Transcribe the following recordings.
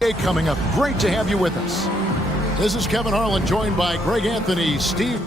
Hey, coming up. Great to have you with us. This is Kevin Harlan, joined by Greg Anthony, Steve.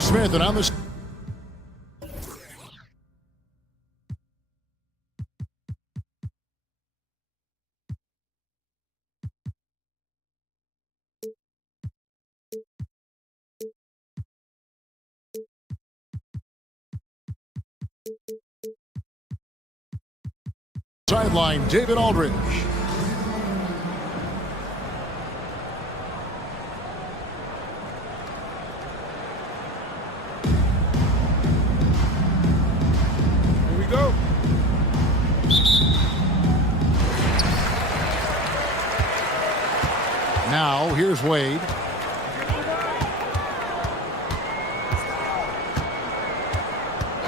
Smith, and on the sideline, David Aldridge. Here we go. Now, here's Wade.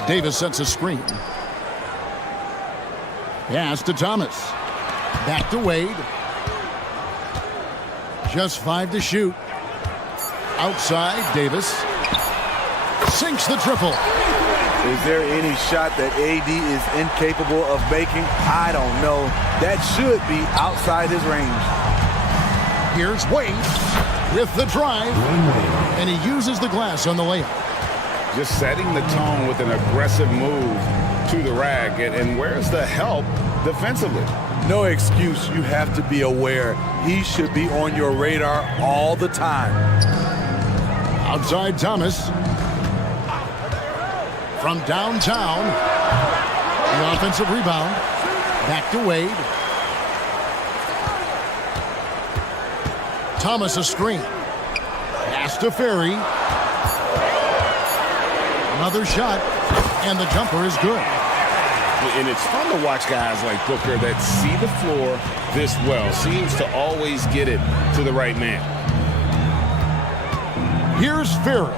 Davis sets a screen. Pass to Thomas. Back to Wade. Just 5 to shoot. Outside, Davis. Sinks the triple. Is there any shot that AD is incapable of making? I don't know. That should be outside his range. Here's Wade with the drive. And he uses the glass on the layup. Just setting the tone with an aggressive move to the rack. And where's the help defensively? No excuse. You have to be aware. He should be on your radar all the time. Outside Thomas. From downtown. The offensive rebound. Back to Wade. Thomas a screen. Pass to Ferry. Another shot. And the jumper is good. And it's fun to watch guys like Booker that see the floor this well. Seems to always get it to the right man. Here's Ferry.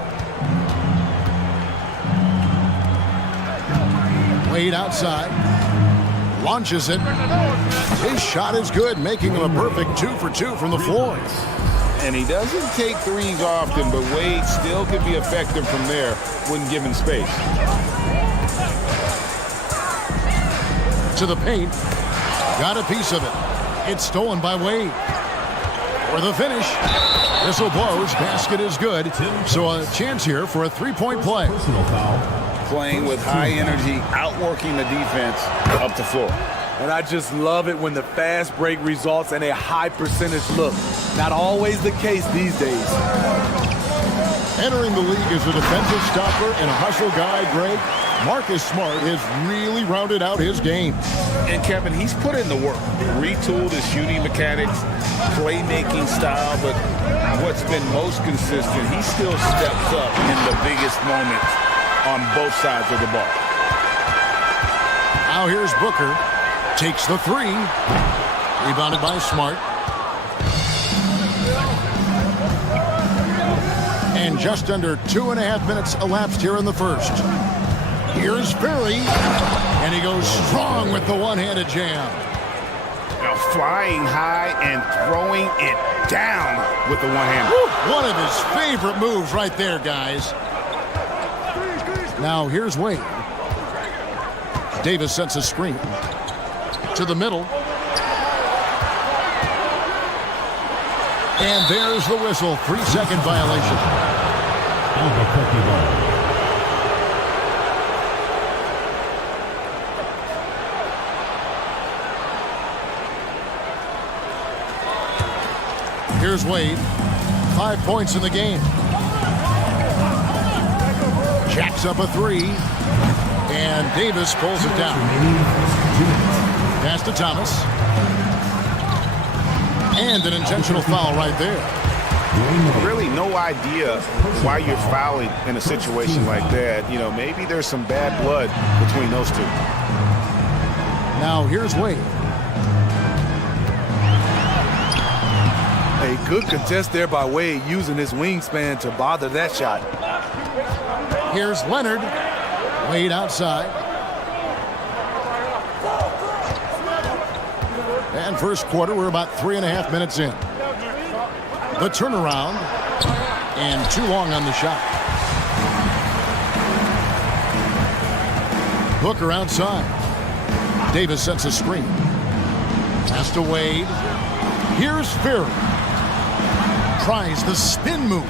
Wade outside. Launches it. His shot is good, making him a perfect 2 for 2 from the floor. And he doesn't take threes often, but Wade still can be effective from there when given space. To the paint. Got a piece of it. It's stolen by Wade. For the finish. Whistle blows. Basket is good. So a chance here for a three-point play. Playing with high energy, outworking the defense up the floor. And I just love it when the fast break results in a high percentage look. Not always the case these days. Entering the league as a defensive stopper and a hustle guy, Greg, Marcus Smart has really rounded out his game. And Kevin, he's put in the work. Retooled his shooting mechanics, playmaking style, but what's been most consistent, he still steps up in the biggest moments on both sides of the ball. Now here's Booker. Takes the three. Rebounded by Smart. And just under 2.5 minutes elapsed here in the first. Here's Ferry. And he goes strong with the one-handed jam. Now flying high and throwing it down with the one-hand. One of his favorite moves right there, guys. Now here's Wade. Davis sets a screen. To the middle. And there's the whistle. 3-second violation. Here's Wade. 5 points in the game. Jacks up a three. And Davis pulls it down. Pass to Thomas. And an intentional foul right there. Really no idea why you're fouling in a situation like that. You know, maybe there's some bad blood between those two. Now here's Wade. A good contest there by Wade, using his wingspan to bother that shot. Here's Leonard. Wade outside. And first quarter, we're about 3.5 minutes in. The turnaround, and too long on the shot. Booker outside. Davis sets a screen. Pass to Wade. Here's Fury. Tries the spin move.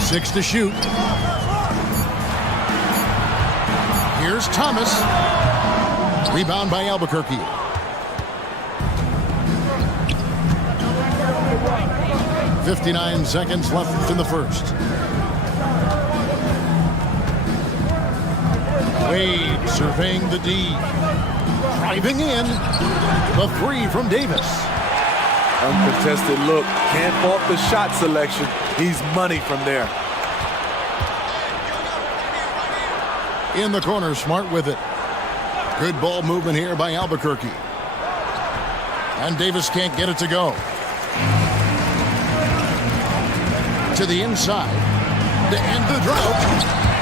6 to shoot. Here's Thomas. Rebound by Albuquerque. .59 seconds left in the first. Wade surveying the D. Driving in. The three from Davis. Uncontested look. Can't fault the shot selection. He's money from there. In the corner, Smart with it. Good ball movement here by Albuquerque. And Davis can't get it to go. To the inside to end the drought.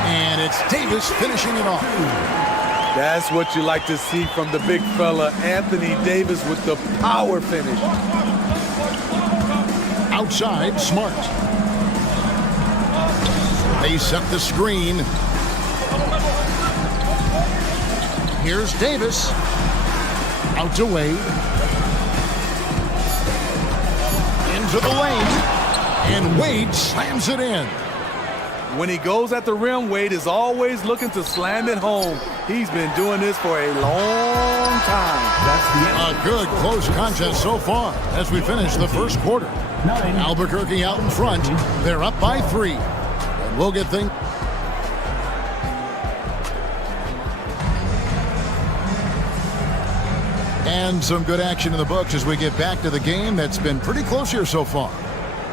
And it's Davis finishing it off. That's what you like to see from the big fella, Anthony Davis, with the power finish. Outside, Smart. They set the screen. Here's Davis. Out to Wade. Into the lane. And Wade slams it in. When he goes at the rim, Wade is always looking to slam it home. He's been doing this for a long time. A good close contest so far as we finish the first quarter. Albuquerque out in front. They're up by 3. And we'll get things. And some good action in the books as we get back to the game that's been pretty close here so far.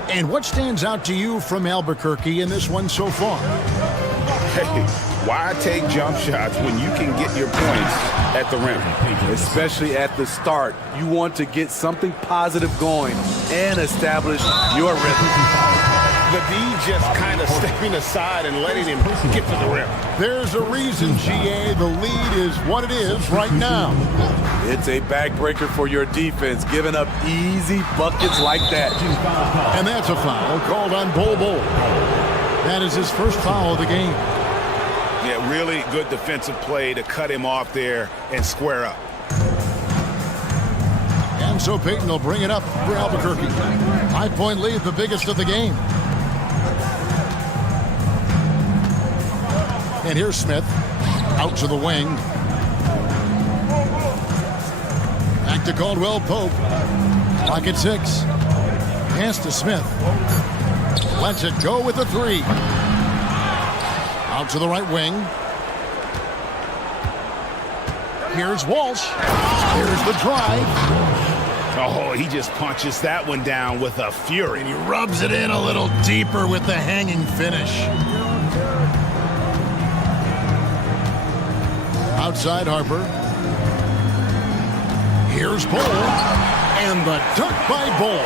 And what stands out to you from Albuquerque in this one so far? Hey, why take jump shots when you can get your points at the rim? Especially at the start. You want to get something positive going and establish your rhythm. The D just kind of stepping aside and letting him get to the rim. There's a reason, GA. The lead is what it is right now. It's a backbreaker for your defense, giving up easy buckets like that. And that's a foul called on Bol Bol. That is his first foul of the game. Yeah, really good defensive play to cut him off there and square up. And so Payton will bring it up for Albuquerque. 5-point lead, the biggest of the game. And here's Smith. Out to the wing. Back to Caldwell Pope. Clock at 6. Pass to Smith. Lets it go with the 3. Out to the right wing. Here's Walsh. Here's the drive. Oh, he just punches that one down with a fury. And he rubs it in a little deeper with the hanging finish. Outside Harper. Here's Bol. And the dunk by Bol.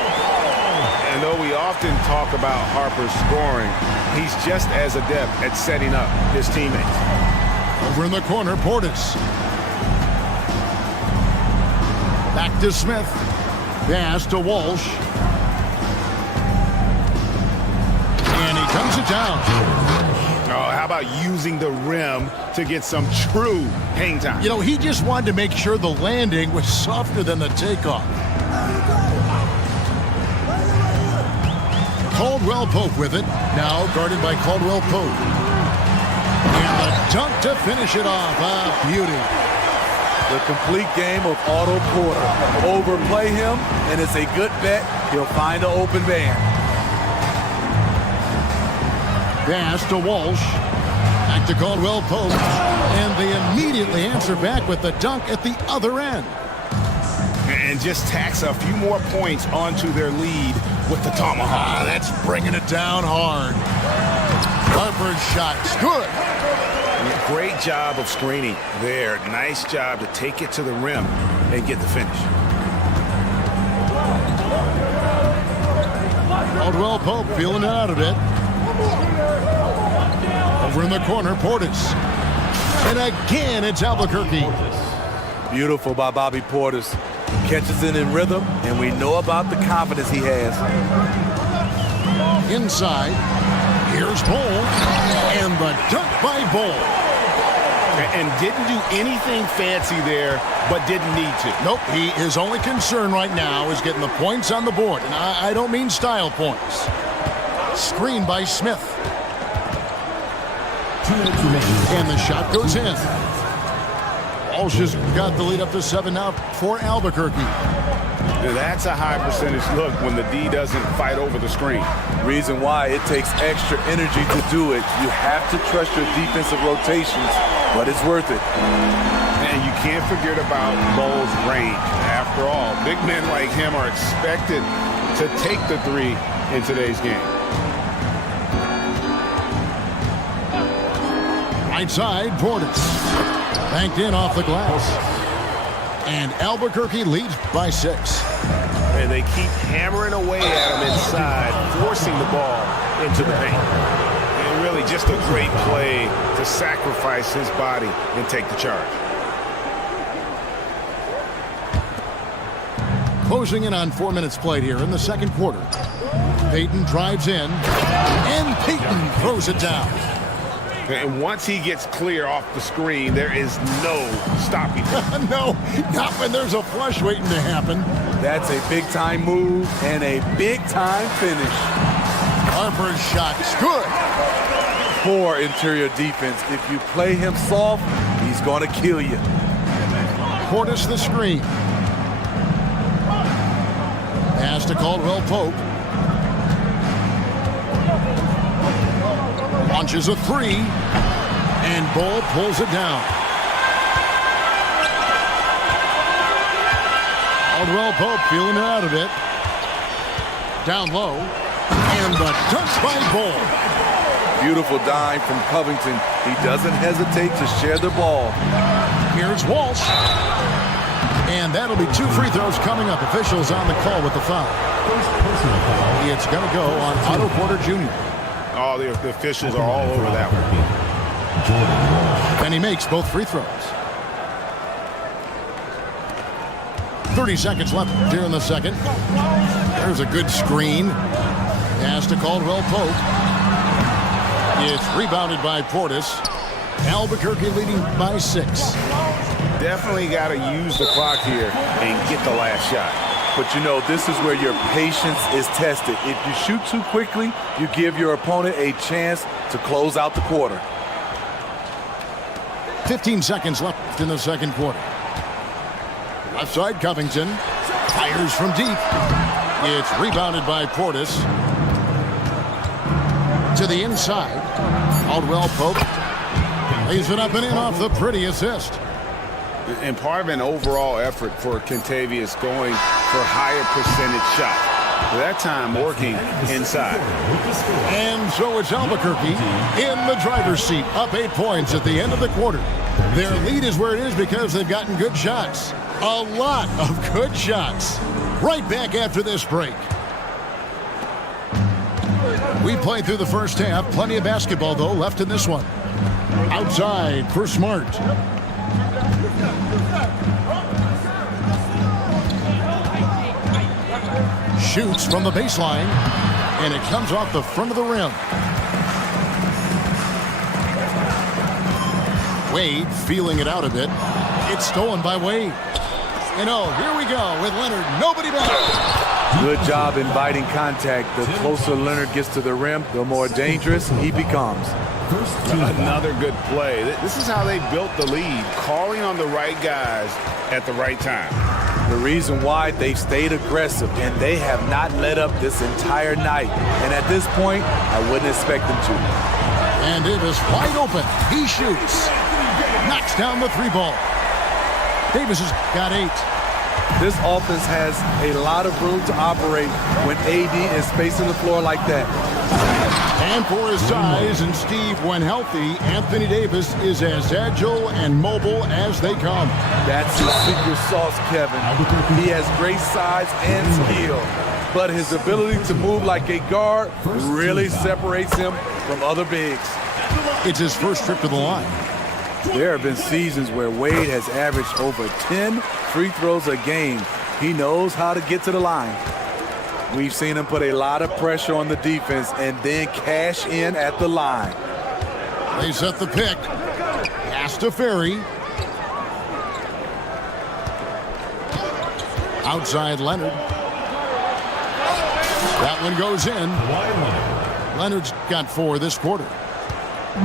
And though we often talk about Harper's scoring, he's just as adept at setting up his teammates. Over in the corner, Portis. Back to Smith. Pass to Walsh. And he comes it down. Oh, how about using the rim to get some true hang time? You know, he just wanted to make sure the landing was softer than the takeoff. Caldwell Pope with it. Now guarded by Caldwell Pope. And the dunk to finish it off. A beauty. The complete game of Otto Porter. Overplay him, and it's a good bet. He'll find an open man. Pass to Walsh. Back to Caldwell Pope. And they immediately answer back with the dunk at the other end. And just tacks a few more points onto their lead with the tomahawk. That's bringing it down hard. Harper's shot's good. Great job of screening there. Nice job to take it to the rim and get the finish. Caldwell Pope feeling it out a bit. Over in the corner, Portis. And again, it's Albuquerque. Beautiful by Bobby Portis. Catches it in rhythm, and we know about the confidence he has. Inside, here's Bull, and the dunk by Bull. And didn't do anything fancy there, but didn't need to. Nope, his only concern right now is getting the points on the board. And I don't mean style points. Screen by Smith. 2 minutes remaining. And the shot goes in. Walsh has got the lead up to 7 now for Albuquerque. That's a high percentage look when the D doesn't fight over the screen. Reason why it takes extra energy to do it. You have to trust your defensive rotations, but it's worth it. And you can't forget about Bull's range. After all, big men like him are expected to take the three in today's game. Right side, Portis. Banked in off the glass. And Albuquerque leads by 6. And they keep hammering away at him inside, forcing the ball into the paint. And really just a great play to sacrifice his body and take the charge. Closing in on 4 minutes played here in the second quarter. Payton drives in, and Payton throws it down. And once he gets clear off the screen, there is no stopping him. No, not when there's a flush waiting to happen. That's a big-time move and a big-time finish. Harper's shot's good. Poor interior defense. If you play him soft, he's going to kill you. Portis the screen. Pass to Caldwell Pope. Launches a 3, and Bull pulls it down. Caldwell Pope feeling it out of it. Down low, and the dunk by Bull. Beautiful dime from Covington. He doesn't hesitate to share the ball. Here's Walsh. And that'll be 2 free throws coming up. Officials on the call with the foul. It's going to go on Otto Porter Jr. Oh, the officials are all over that one. And he makes both free throws. 30 seconds left here in the second. There's a good screen. Pass to Caldwell Pope. It's rebounded by Portis. Albuquerque leading by 6. Definitely got to use the clock here and get the last shot. But you know, this is where your patience is tested. If you shoot too quickly, you give your opponent a chance to close out the quarter. 15 seconds left in the second quarter. Left side, Covington. Fires from deep. It's rebounded by Portis. To the inside. Caldwell Pope lays it up and in off the pretty assist. And part of an overall effort for Kentavious going for higher percentage shots. That time working inside. And so it's Albuquerque in the driver's seat, up 8 points at the end of the quarter. Their lead is where it is because they've gotten good shots. A lot of good shots. Right back after this break. We played through the first half. Plenty of basketball, though, left in this one. Outside for Smart. Shoots from the baseline, and it comes off the front of the rim. Wade feeling it out a bit. It's stolen by Wade. And oh, here we go with Leonard. Nobody back. Good job inviting contact. The closer Leonard gets to the rim, the more dangerous he becomes. Another good play. This is how they built the lead, calling on the right guys at the right time. The reason why they've stayed aggressive, and they have not let up this entire night. And at this point, I wouldn't expect them to. And Davis wide open. He shoots. Knocks down the 3 ball. Davis has got 8. This offense has a lot of room to operate when AD is spacing the floor like that. And for his size, and Steve, when healthy, Anthony Davis is as agile and mobile as they come. That's his secret sauce, Kevin. He has great size and skill, but his ability to move like a guard really separates him from other bigs. It's his first trip to the line. There have been seasons where Wade has averaged over 10 free throws a game. He knows how to get to the line. We've seen him put a lot of pressure on the defense and then cash in at the line. They set the pick. Pass to Ferry. Outside Leonard. That one goes in. Leonard's got 4 this quarter.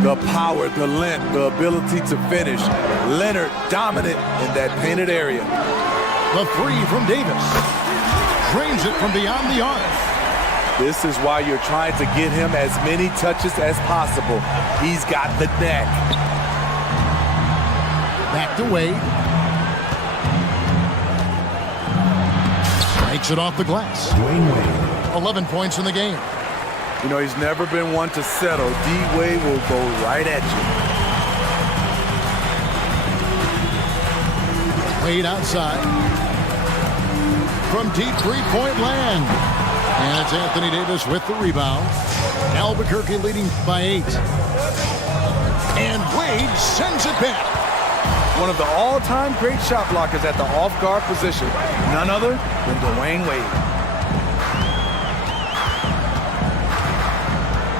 The power, the length, the ability to finish. Leonard dominant in that painted area. The 3 from Davis. Drains it from beyond the arc. This is why you're trying to get him as many touches as possible. He's got the neck. Back to Wade. Takes it off the glass. 11 points in the game. You know, he's never been one to settle. D-Wade will go right at you. Wade outside. From deep three-point land. And it's Anthony Davis with the rebound. Albuquerque leading by 8. And Wade sends it back. One of the all-time great shot blockers at the off-guard position. None other than Dwayne Wade.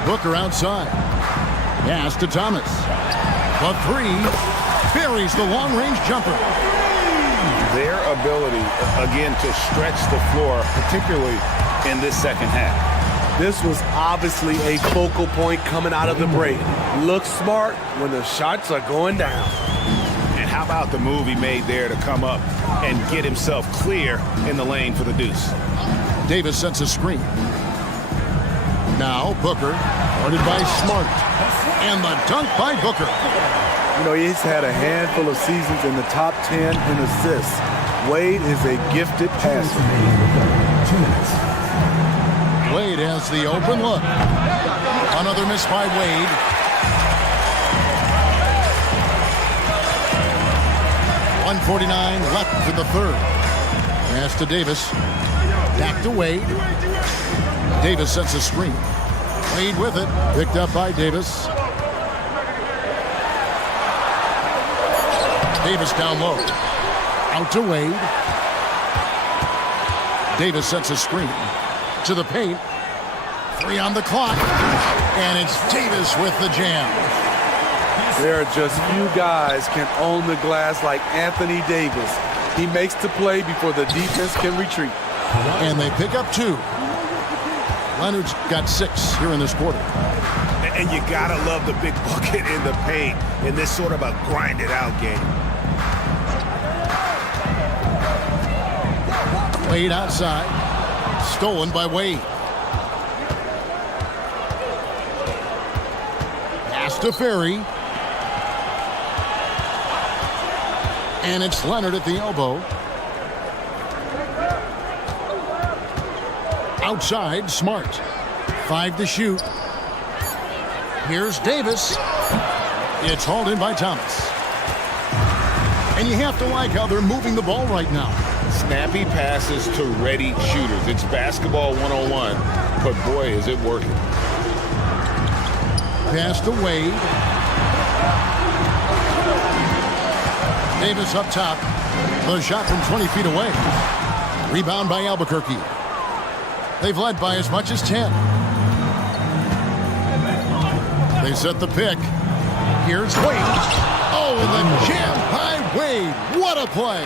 Booker outside. Pass to Thomas. The 3 buries the long-range jumper. Their ability, again, to stretch the floor, particularly in this second half. This was obviously a focal point coming out of the break. Looks smart when the shots are going down. And how about the move he made there to come up and get himself clear in the lane for the deuce? Davis sets a screen. Now Booker, guarded by Smart. And the dunk by Booker. You know, he's had a handful of seasons in the top 10 in assists. Wade is a gifted passer. 2 minutes. Wade has the open look. Another miss by Wade. .149 left in the third. Pass to Davis. Back to Wade. Davis sets a screen. Wade with it. Picked up by Davis. Davis down low. Out to Wade. Davis sets a screen. To the paint. 3 on the clock. And it's Davis with the jam. There are just few guys can own the glass like Anthony Davis. He makes the play before the defense can retreat. And they pick up 2. Leonard's got 6 here in this quarter. And you gotta love the big bucket in the paint in this sort of a grinded-out game. Wade outside. Stolen by Wade. Pass to Ferry. And it's Leonard at the elbow. Outside, Smart. 5 to shoot. Here's Davis. It's hauled in by Thomas. And you have to like how they're moving the ball right now. Snappy passes to ready shooters. It's basketball 101, but boy, is it working. Pass to Wade. Davis up top. The shot from 20 feet away. Rebound by Albuquerque. They've led by as much as 10. They set the pick. Here's Wade. Oh, the jam by Wade. What a play.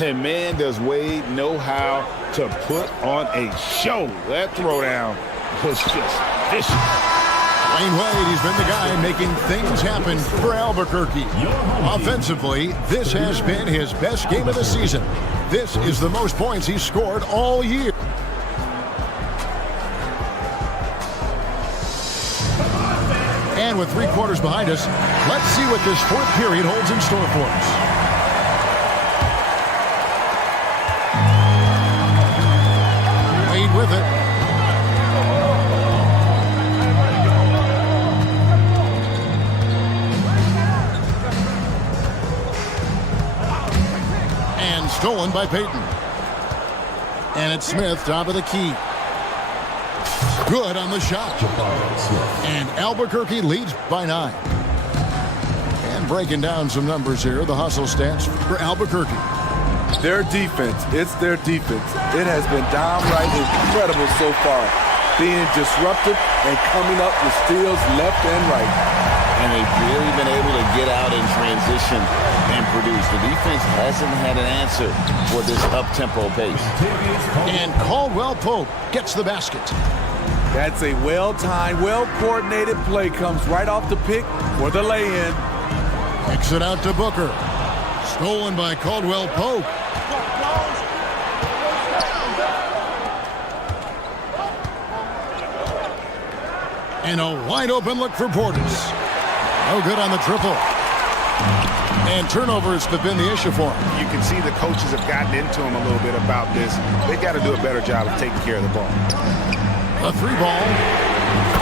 And man, does Wade know how to put on a show. That throwdown was just vicious. Dwayne Wade, he's been the guy making things happen for Albuquerque. Offensively, this has been his best game of the season. This is the most points he's scored all year. And with 3 quarters behind us, let's see what this 4th period holds in store for us. with it. And stolen by Payton. And it's Smith, top of the key. Good on the shot. And Albuquerque leads by 9. And breaking down some numbers here, the hustle stats for Albuquerque. Their defense, it's their defense. It has been downright incredible so far, being disruptive and coming up with steals left and right. And they've really been able to get out in transition and produce. The defense hasn't had an answer for this up-tempo pace. And Caldwell Pope gets the basket. That's a well-timed, well-coordinated play. Comes right off the pick for the lay-in. Kicks it out to Booker. Stolen by Caldwell Pope. And a wide-open look for Portis. No good on the triple. And turnovers have been the issue for him. You can see the coaches have gotten into him a little bit about this. They've got to do a better job of taking care of the ball. A 3-ball.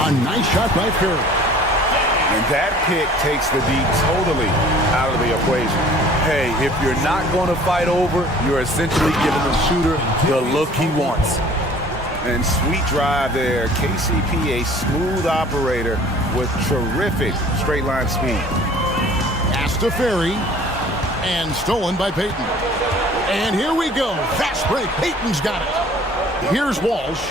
A nice shot by Curry. And that pick takes the D totally out of the equation. Hey, if you're not going to fight over, you're essentially giving the shooter the look he wants. And sweet drive there. KCP, a smooth operator with terrific straight line speed. Pass to Ferry. And stolen by Payton. And here we go. Fast break. Payton's got it. Here's Walsh.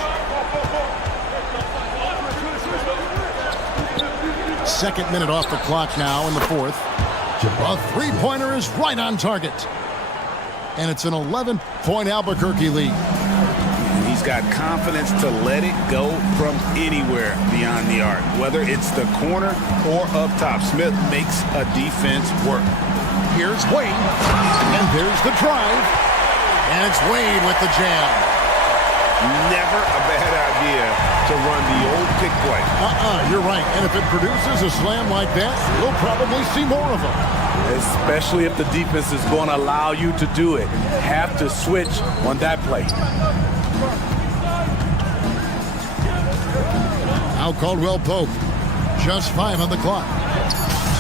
Second minute off the clock now in the fourth. A three-pointer is right on target. And it's an 11-point Albuquerque lead. And he's got confidence to let it go from anywhere beyond the arc, whether it's the corner or up top. Smith makes a defense work. Here's Wade. And there's the drive. And it's Wade with the jam. Never a bad idea to run the old pick play. You're right. And if it produces a slam like that, we'll probably see more of them. Especially if the defense is going to allow you to do it. Have to switch on that play. Now Caldwell Pope. Just 5 on the clock.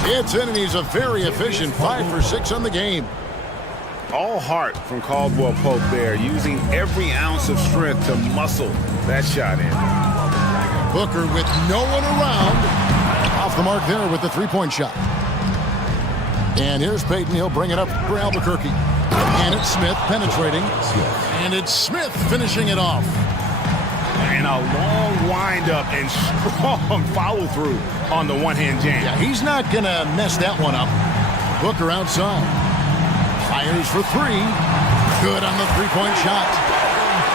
It's in, and he's a very efficient 5 for 6 on the game. All heart from Caldwell Pope there, using every ounce of strength to muscle that shot in. Booker with no one around. Off the mark there with the three-point shot. And here's Payton. He'll bring it up for Albuquerque. And it's Smith penetrating. And it's Smith finishing it off. And a long windup and strong follow-through on the one-hand jam. Yeah, he's not going to mess that one up. Booker outside. Fires for 3. Good on the three-point shot.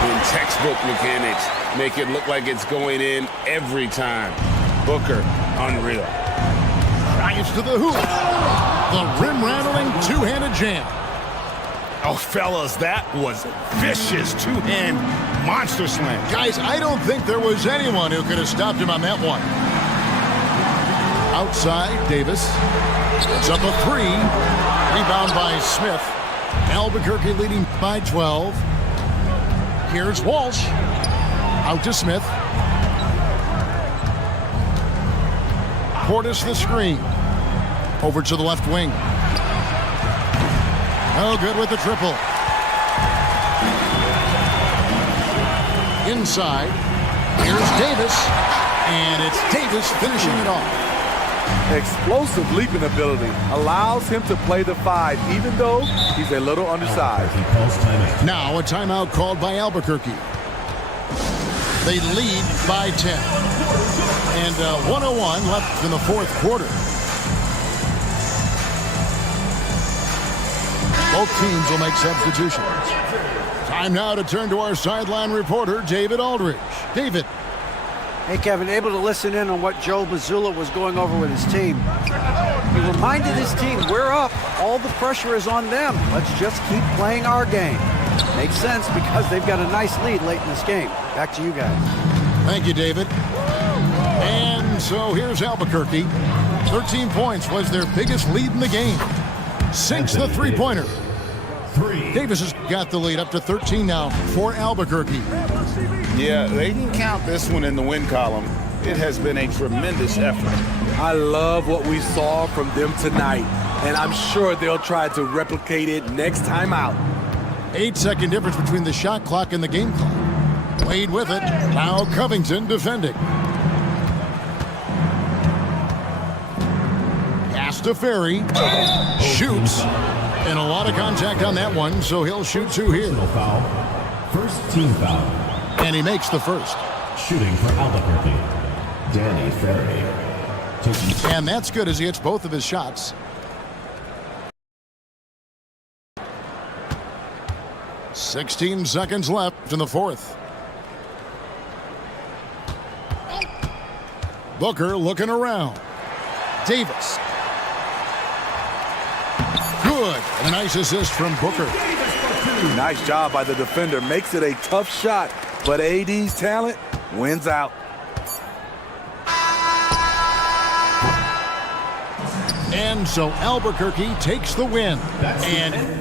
In textbook mechanics, make it look like it's going in every time. Booker, unreal. Drives to the hoop. The rim-rattling two-handed jam. Oh, fellas, that was vicious two-hand monster slam. Guys, I don't think there was anyone who could have stopped him on that one. Outside, Davis. It's up a 3. Rebound by Smith. Albuquerque leading by 12. Here's Walsh. Out to Smith. Portis the screen. Over to the left wing. No good with the triple. Inside. Here's Davis. And it's Davis finishing it off. Explosive leaping ability allows him to play the 5, even though he's a little undersized. Now a timeout called by Albuquerque. They lead by 10. And 1:01 left in the fourth quarter. Both teams will make substitutions. Time now to turn to our sideline reporter, David Aldridge. David. Hey, Kevin, able to listen in on what Joe Mazzulla was going over with his team. He reminded his team, we're up. All the pressure is on them. Let's just keep playing our game. Makes sense because they've got a nice lead late in this game. Back to you guys. Thank you, David. And so here's Albuquerque. 13 points was their biggest lead in the game. Sinks the three-pointer. Davis has got the lead up to 13 now for Albuquerque. Yeah, they can count this one in the win column. It has been a tremendous effort. I love what we saw from them tonight, and I'm sure they'll try to replicate it next time out. 8-second difference between the shot clock and the game clock. Wade with it. Now Covington defending. Pass to Ferry. Shoots. And a lot of contact on that one, so he'll shoot two here. Personal foul. First team foul. And he makes the first. Shooting for Albuquerque, Danny Ferry. And that's good as he hits both of his shots. 16 seconds left in the fourth. Booker looking around. Davis. Good. And a nice assist from Booker. Nice job by the defender. Makes it a tough shot, but AD's talent wins out. And so Albuquerque takes the win. And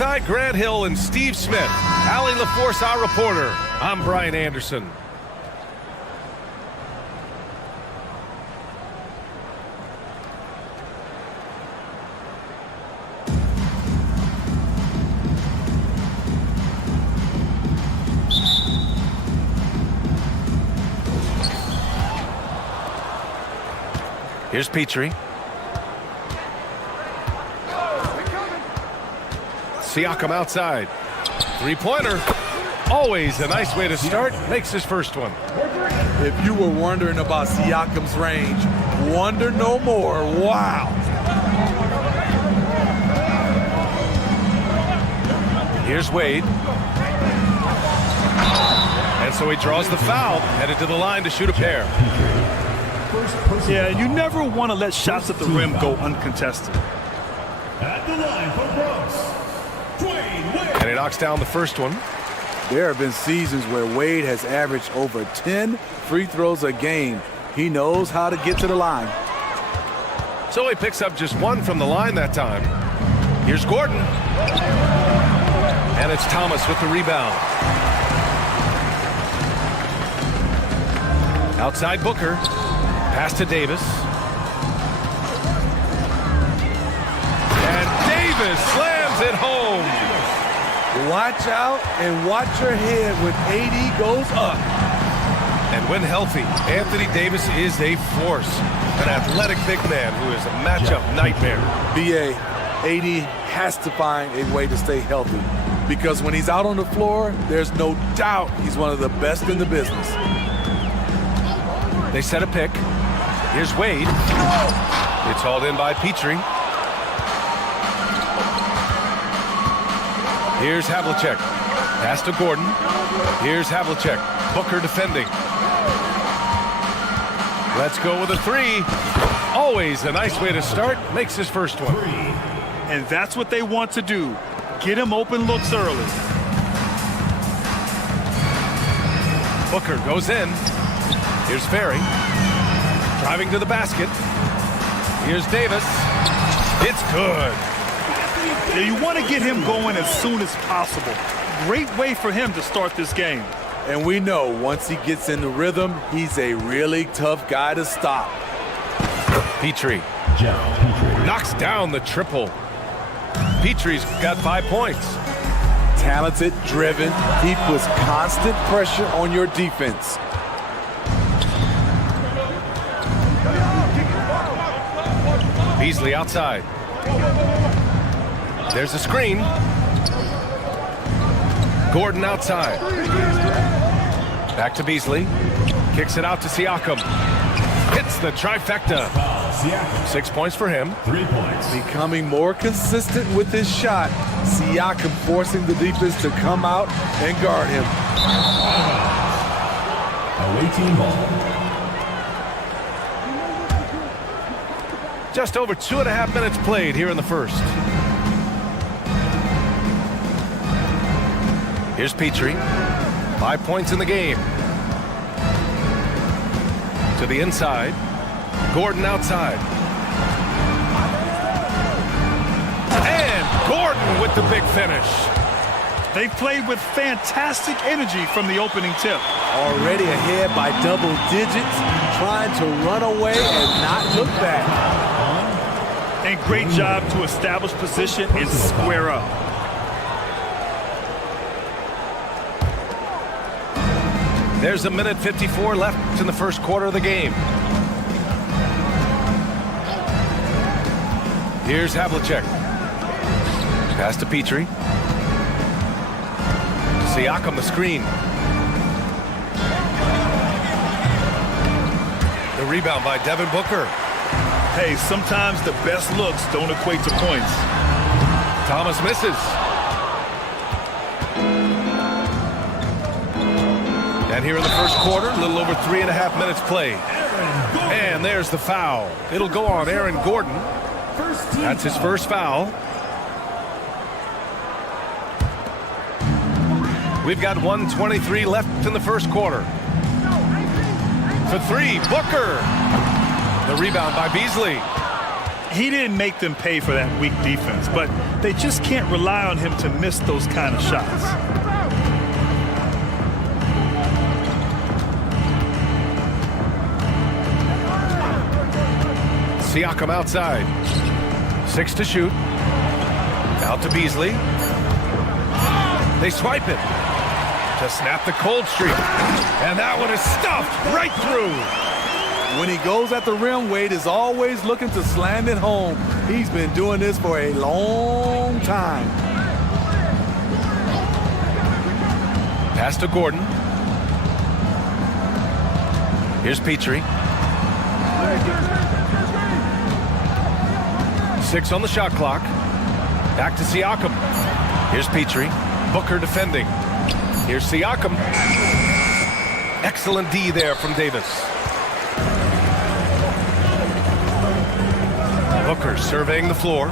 Side Grant Hill and Steve Smith. Allie LaForce, our reporter. I'm Brian Anderson. Here's Petrie. Siakam outside. Three-pointer. Always a nice way to start. Makes his first one. If you were wondering about Siakam's range, wonder no more. Wow. Here's Wade. And so he draws the foul, headed to the line to shoot a pair. Yeah, you never want to let shots at the rim go uncontested. At the line for Brooks, Dwayne Wade. And he knocks down the first one. There have been seasons where Wade has averaged over 10 free throws a game. He knows how to get to the line. So he picks up just one from the line that time. Here's Gordon. And it's Thomas with the rebound. Outside Booker. Pass to Davis. And Davis slams it home. Watch out and watch your head when AD goes up. And when healthy, Anthony Davis is a force. An athletic big man who is a matchup nightmare. BA, AD has to find a way to stay healthy because when he's out on the floor, there's no doubt he's one of the best in the business. They set a pick. Here's Wade. It's hauled in by Petrie. Here's Havlicek. Pass to Gordon. Here's Havlicek. Booker defending. Let's go with a three. Always a nice way to start. Makes his first one. And that's what they want to do. Get him open looks early. Booker goes in. Here's Ferry. Driving to the basket. Here's Davis. It's good. Yeah, you want to get him going as soon as possible. Great way for him to start this game. And we know once he gets in the rhythm, he's a really tough guy to stop. Petrie John Petrie. knocks down the triple. Petrie's got 5 points. Talented, driven, he puts constant pressure on your defense. Beasley outside. There's a screen. Gordon outside. Back to Beasley. Kicks it out to Siakam. Hits the trifecta. Siakam. 6 points for him. 3 points. Becoming more consistent with his shot, Siakam forcing the defense to come out and guard him. Away team ball. Just over 2.5 minutes played here in the first. Here's Petrie. 5 points in the game. To the inside. Gordon outside. And Gordon with the big finish. They played with fantastic energy from the opening tip. Already ahead by double digits, trying to run away and not look back. And great job to establish position and square up. There's a minute 54 left in the first quarter of the game. Here's Havlicek. Pass to Petrie. Siakam the screen. The rebound by Devin Booker. Hey, sometimes the best looks don't equate to points. Thomas misses. And here in the first quarter, a little over 3.5 minutes played. And there's the foul. It'll go on Aaron Gordon. That's his first foul. We've got 1:23 left in the first quarter. For three, Booker. The rebound by Beasley. He didn't make them pay for that weak defense, but they just can't rely on him to miss those kind of shots. Siakam outside. 6 to shoot. Out to Beasley. They swipe it to snap the cold streak. And that one is stuffed right through. When he goes at the rim, Wade is always looking to slam it home. He's been doing this for a long time. Pass to Gordon. Here's Petrie. 6 on the shot clock. Back to Siakam. Here's Petrie. Booker defending. Here's Siakam. Excellent D there from Davis. Booker surveying the floor.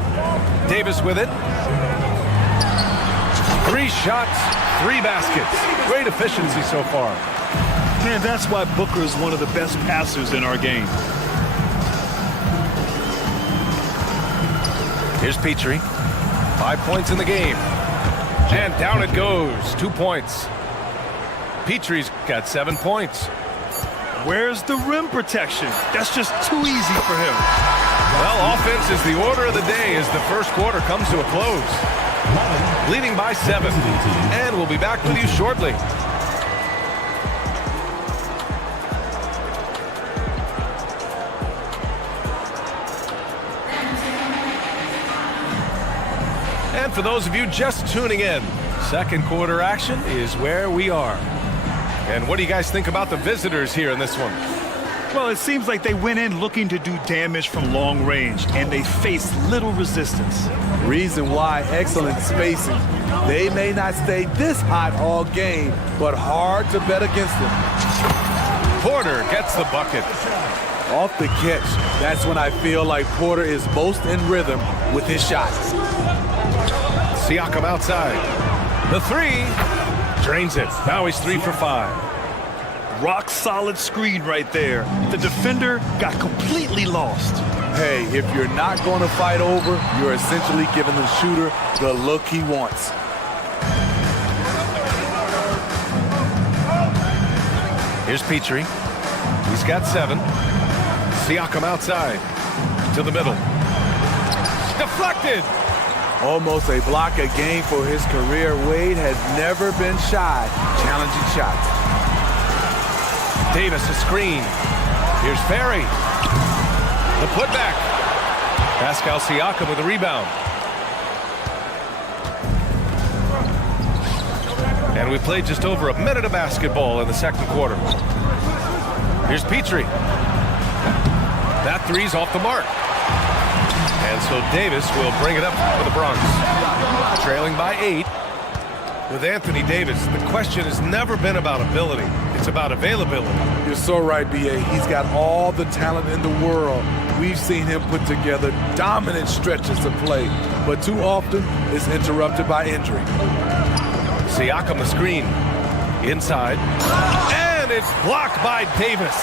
Davis with it. 3 shots, 3 baskets. Great efficiency so far. Man, that's why Booker is one of the best passers in our game. Here's Petrie. 5 points in the game. And down it goes. 2 points. Petrie's got 7 points. Where's the rim protection? That's just too easy for him. Well, offense is the order of the day as the first quarter comes to a close. Leading by 7. And we'll be back with you shortly. And for those of you just tuning in, second quarter action is where we are. And what do you guys think about the visitors here in this one? Well, it seems like they went in looking to do damage from long range, and they faced little resistance. Reason why, excellent spacing. They may not stay this hot all game, but hard to bet against them. Porter gets the bucket. Off the catch, that's when I feel like Porter is most in rhythm with his shots. Siakam outside. The 3 drains it. Now he's 3 for 5. Rock solid screen right there. The defender got completely lost. Hey, if you're not going to fight over, you're essentially giving the shooter the look he wants. Here's Petrie. He's got 7. Siakam outside. To the middle. Deflected. Almost a block a game for his career. Wade has never been shy challenging shots. Davis a screen. Here's Ferry. The putback. Pascal Siakam with a rebound. And we played just over a minute of basketball in the second quarter. Here's Petrie. That 3's off the mark. And so Davis will bring it up for the Bronx. Trailing by 8. With Anthony Davis, the question has never been about ability. It's about availability. You're so right, B.A. He's got all the talent in the world. We've seen him put together dominant stretches of play, but too often it's interrupted by injury. Siakam the screen. Inside. And it's blocked by Davis.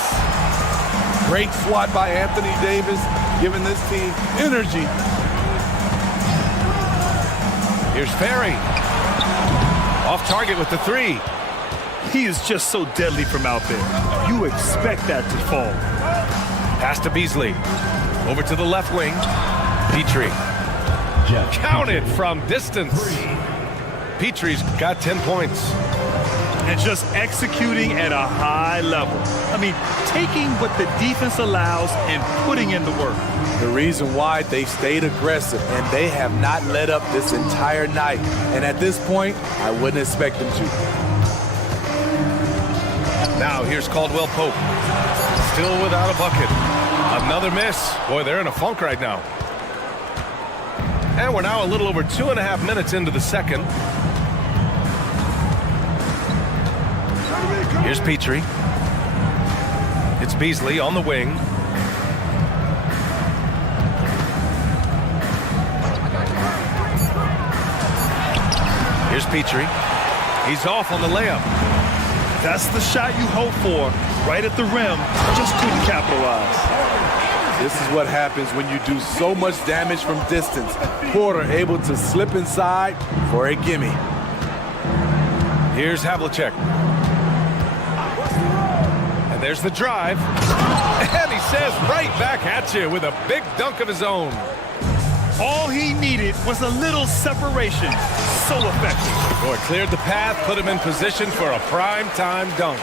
Great swat by Anthony Davis, giving this team energy. Here's Ferry. Off target with the 3. He is just so deadly from out there. You expect that to fall. Pass to Beasley. Over to the left wing. Petrie. Counted from distance. Petrie's got 10 points. And just executing at a high level. I mean, taking what the defense allows and putting in the work. The reason why they stayed aggressive, and they have not let up this entire night. And at this point, I wouldn't expect them to. Now here's Caldwell Pope. Still without a bucket. Another miss. Boy, they're in a funk right now. And we're now a little over 2.5 minutes into the second. Here's Petrie. It's Beasley on the wing. Here's Petrie. He's off on the layup. That's the shot you hope for. Right at the rim. Just couldn't capitalize. This is what happens when you do so much damage from distance. Porter able to slip inside for a gimme. Here's Havlicek. And there's the drive. And he says right back at you with a big dunk of his own. All he needed was a little separation. So effective. Boy, cleared the path, put him in position for a prime-time dunk.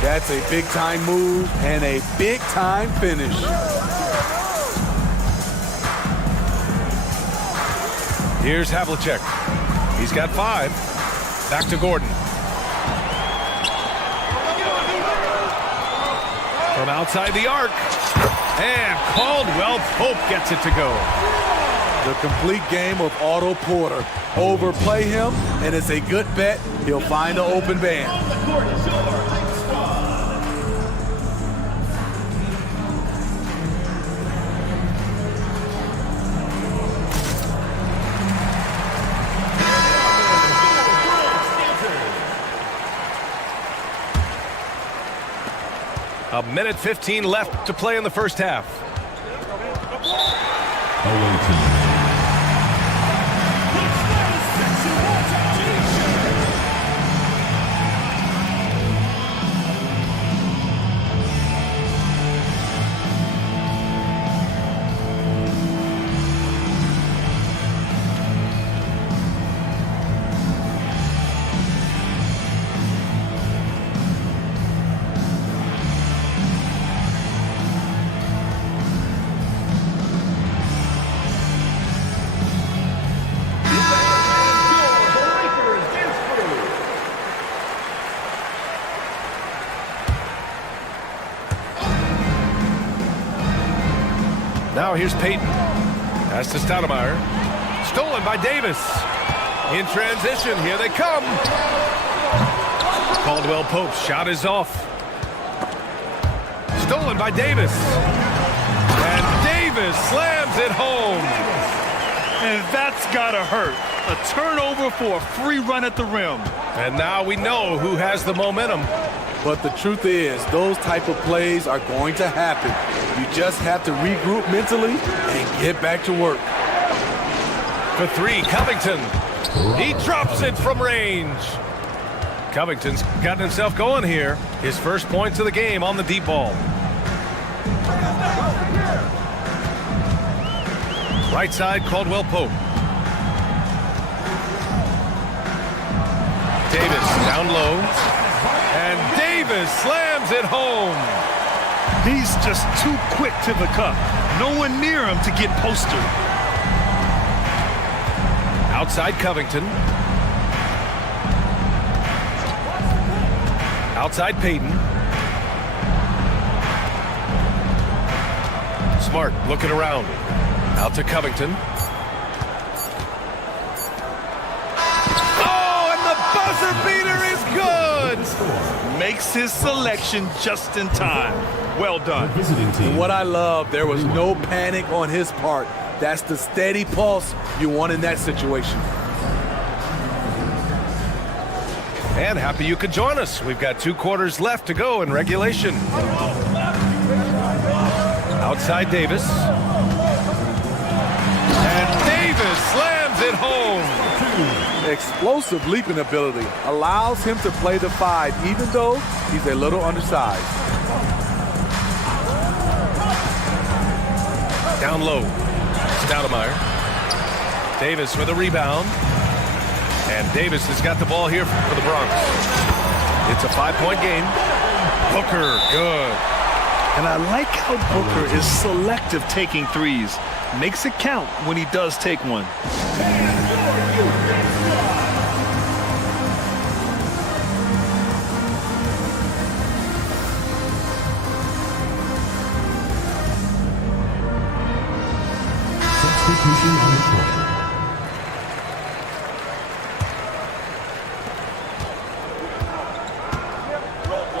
That's a big-time move and a big-time finish. Here's Havlicek. He's got 5. Back to Gordon. outside the arc. And Caldwell Pope gets it to go. The complete game of Otto Porter. Overplay him, and it's a good bet he'll find an open man. A minute 15 left to play in the first half. Now here's Payton. Pass to Stoudemire. Stolen by Davis. In transition, here they come. Caldwell Pope's shot is off. Stolen by Davis. And Davis slams it home. And that's gotta hurt. A turnover for a free run at the rim. And now we know who has the momentum. But the truth is, those type of plays are going to happen. You just have to regroup mentally and get back to work. For three, Covington. He drops it from range. Covington's gotten himself going here. His first points of the game on the deep ball. Right side, Caldwell Pope. Davis down low. And Davis slams it home. He's just too quick to the cup. No one near him to get posted. Outside Covington. Outside Payton. Smart looking around. Out to Covington. Oh, and the buzzer beater is good! Makes his selection just in time. Well done. And what I love, there was no panic on his part. That's the steady pulse you want in that situation. And happy you could join us. We've got 2 quarters left to go in regulation. Outside Davis. And Davis slams it home. Explosive leaping ability allows him to play the 5, even though he's a little undersized. Down low. Stoudemire. Davis with a rebound. And Davis has got the ball here for the Bronx. It's a 5-point game. Booker, good. And I like how Booker is selective taking threes. Makes it count when he does take one.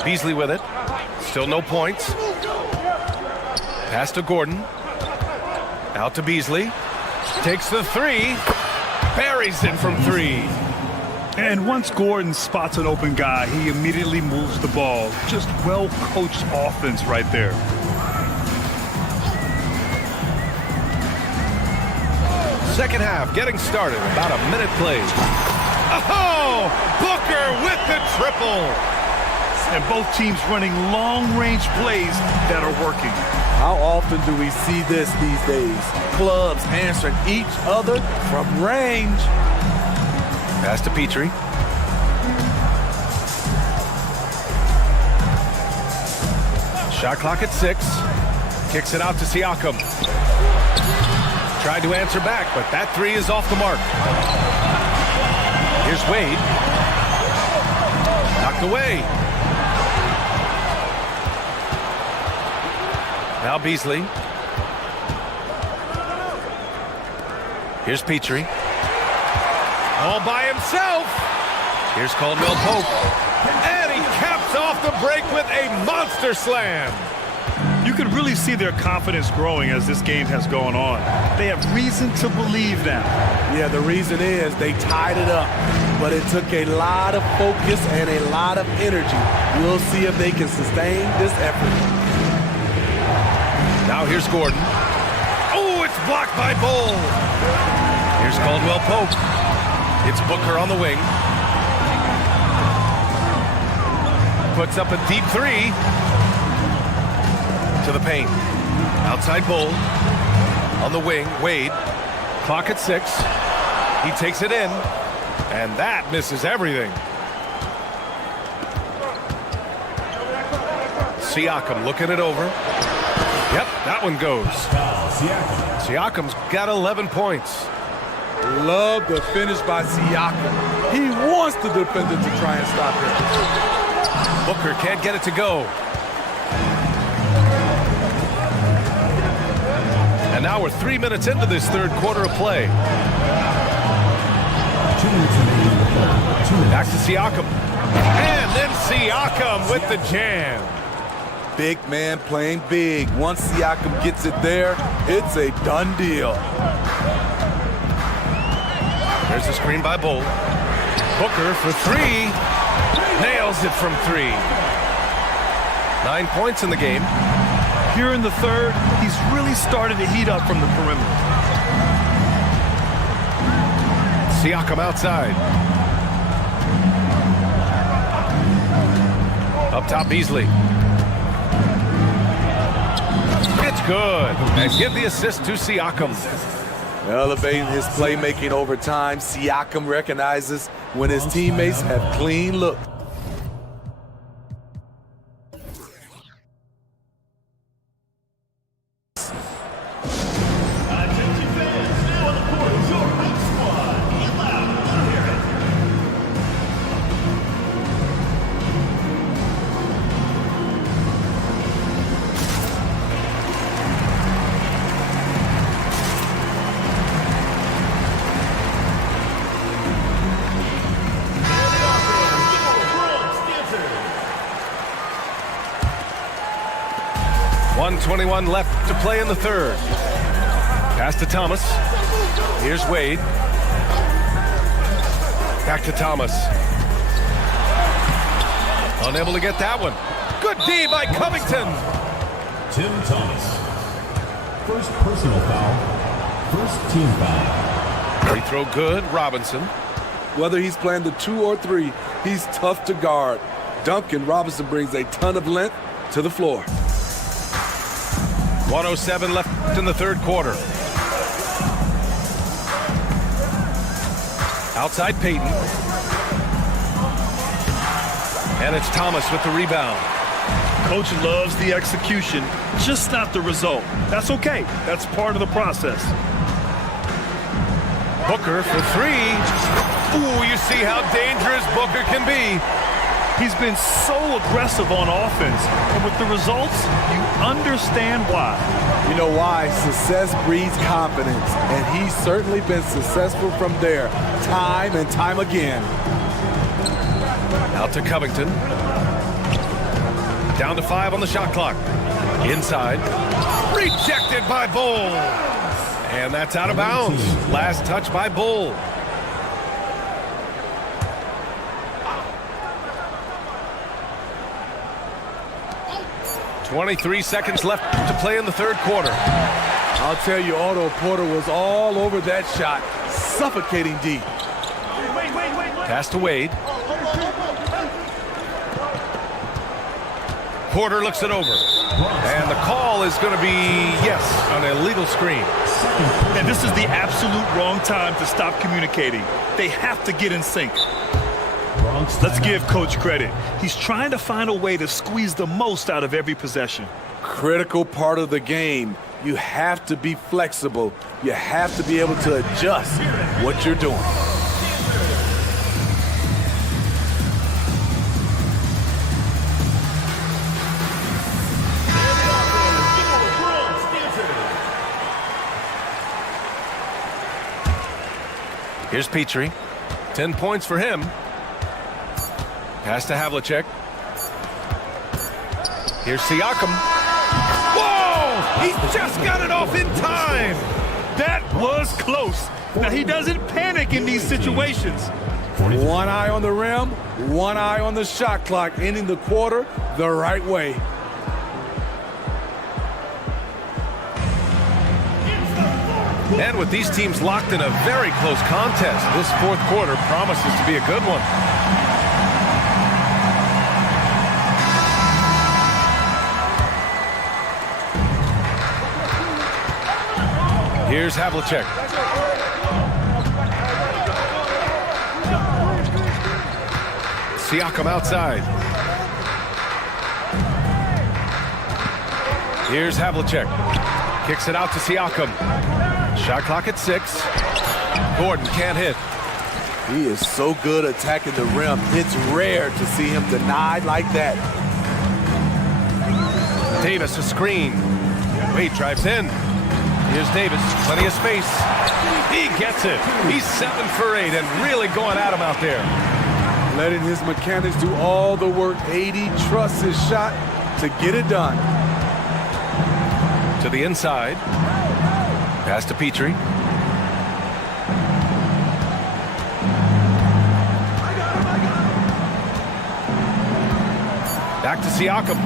Beasley with it. Still no points. Pass to Gordon. Out to Beasley. Takes the 3. Buries it from 3. And once Gordon spots an open guy, he immediately moves the ball. Just well-coached offense right there. Second half getting started. About a minute played. Oh! Booker with the triple. And both teams running long-range plays that are working. How often do we see this these days? Clubs answering each other from range. Pass to Petrie. Shot clock at 6. Kicks it out to Siakam. Tried to answer back, but that 3 is off the mark. Here's Wade. Knocked away. Now Beasley. Here's Petrie. All by himself. Here's Caldwell Pope. And he caps off the break with a monster slam. You can really see their confidence growing as this game has gone on. They have reason to believe now. Yeah, the reason is they tied it up, but it took a lot of focus and a lot of energy. We'll see if they can sustain this effort. Now here's Gordon. Oh, it's blocked by Bull. Here's Caldwell Pope. It's Booker on the wing. Puts up a deep three. To the paint. Outside Bull. On the wing, Wade. Clock at 6. He takes it in. And that misses everything. Siakam looking it over. Yep, that one goes. Siakam's got 11 points. Love the finish by Siakam. He wants the defender to try and stop him. Booker can't get it to go. And now we're 3 minutes into this third quarter of play. Back to Siakam. And then Siakam with the jam. Big man playing big. Once Siakam gets it there, it's a done deal. There's a screen by Bull. Booker for 3. Nails it from 3. 9 points in the game. Here in the third, he's really started to heat up from the perimeter. Siakam outside. Up top, Beasley. It's good. And give the assist to Siakam. Elevating his playmaking over time, Siakam recognizes when his teammates have clean look. .21 left to play in the third. Pass to Thomas. Here's Wade. Back to Thomas. Unable to get that one. Good D by Covington. Tim Thomas. First personal foul. First team foul. Free throw good. Robinson. Whether he's playing the 2 or 3, he's tough to guard. Duncan Robinson brings a ton of length to the floor. 1:07 left in the third quarter. Outside Payton. And it's Thomas with the rebound. Coach loves the execution, just not the result. That's okay. That's part of the process. Booker for 3. Ooh, you see how dangerous Booker can be. He's been so aggressive on offense, and with the results, you understand why. You know why? Success breeds confidence, and he's certainly been successful from there, time and time again. Out to Covington. Down to 5 on the shot clock. Inside. Rejected by Bull. And that's out of bounds. Last touch by Bull. .23 seconds left to play in the third quarter. I'll tell you, Otto Porter was all over that shot, suffocating deep. Pass to Wade. Porter looks it over. And the call is going to be, yes, an illegal screen. And this is the absolute wrong time to stop communicating. They have to get in sync. Let's give Coach credit. He's trying to find a way to squeeze the most out of every possession. Critical part of the game. You have to be flexible. You have to be able to adjust what you're doing. Here's Petrie. 10 points for him. Pass to Havlicek. Here's Siakam. Whoa! He just got it off in time. That was close. Now, he doesn't panic in these situations. One eye on the rim, one eye on the shot clock, ending the quarter the right way. And with these teams locked in a very close contest, this fourth quarter promises to be a good one. Here's Havlicek. Siakam outside. Here's Havlicek. Kicks it out to Siakam. Shot clock at 6. Gordon can't hit. He is so good attacking the rim. It's rare to see him denied like that. Davis a screen. Wade drives in. Here's Davis. Plenty of space. He gets it. He's 7 for 8 and really going at him out there. Letting his mechanics do all the work. 80 trusts his shot to get it done. To the inside. Pass to Petrie. Back to Siakam.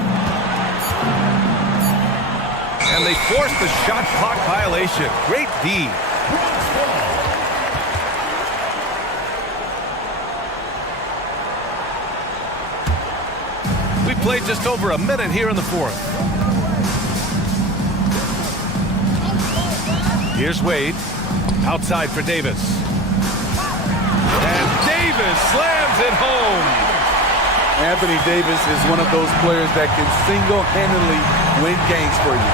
And they force the shot clock violation. Great D. We played just over a minute here in the fourth. Here's Wade. Outside for Davis. And Davis slams it home. Anthony Davis is one of those players that can single-handedly win games for you.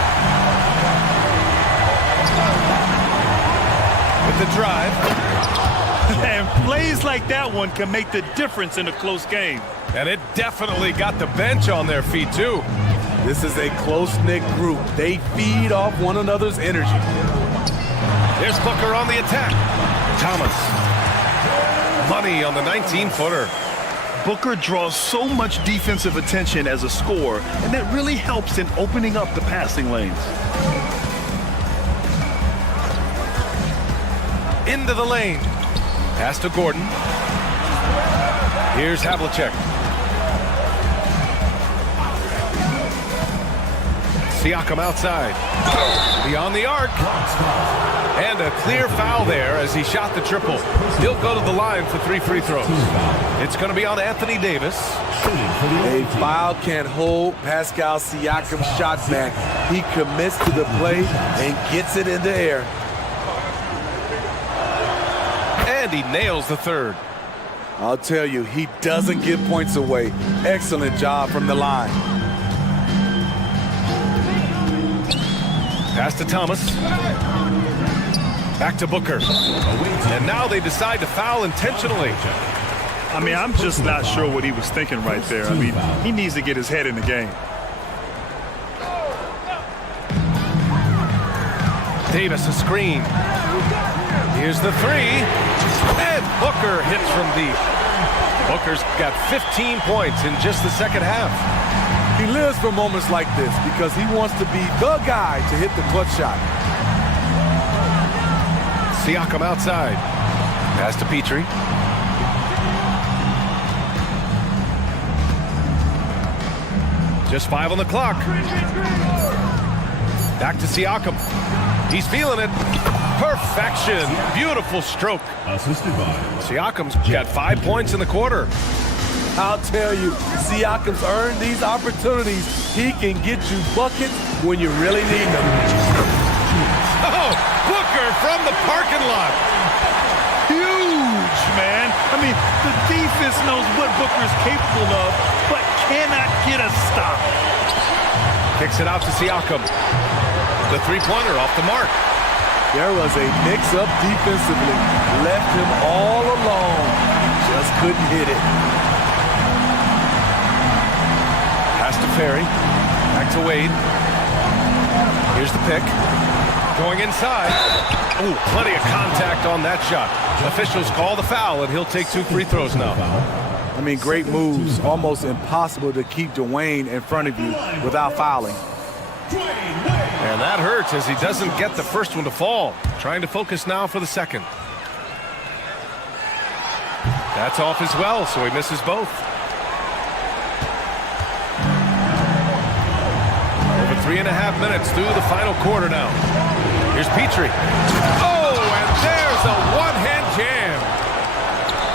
With the drive. And plays like that one can make the difference in a close game. And it definitely got the bench on their feet, too. This is a close-knit group. They feed off one another's energy. There's Booker on the attack. Thomas. Money on the 19-footer. Booker draws so much defensive attention as a scorer, and that really helps in opening up the passing lanes. Into the lane. Pass to Gordon. Here's Havlicek. Siakam outside. Beyond the arc. And a clear foul there as he shot the triple. He'll go to the line for 3 free throws. It's going to be on Anthony Davis. A foul can't hold Pascal Siakam's shot back. He commits to the play and gets it in the air. And he nails the third. I'll tell you, he doesn't give points away. Excellent job from the line. Pass to Thomas. Back to Booker. And now they decide to foul intentionally. I mean, I'm just not sure what he was thinking right there. I mean, he needs to get his head in the game. Davis a screen. Here's the 3. And Booker hits from deep. Booker's got 15 points in just the second half. He lives for moments like this because he wants to be the guy to hit the clutch shot. Siakam outside. Pass to Petrie. Just 5 on the clock. Back to Siakam. He's feeling it. Perfection. Beautiful stroke. Assisted by Siakam's got 5 points in the quarter. I'll tell you, Siakam's earned these opportunities. He can get you buckets when you really need them. Oh, Booker from the parking lot. Huge, man. I mean, the defense knows what Booker's capable of, but cannot get a stop. Kicks it out to Siakam. The three-pointer off the mark. There was a mix-up defensively. Left him all alone. Just couldn't hit it. Pass to Ferry. Back to Wade. Here's the pick. Going inside. Oh, plenty of contact on that shot. Officials call the foul, and he'll take 2 free throws now. I mean, great moves. Almost impossible to keep Dwayne in front of you without fouling. And that hurts as he doesn't get the first one to fall. Trying to focus now for the second. That's off as well, so he misses both. Over 3.5 minutes through the final quarter now. Here's Petrie. Oh, and there's a one-hand jam.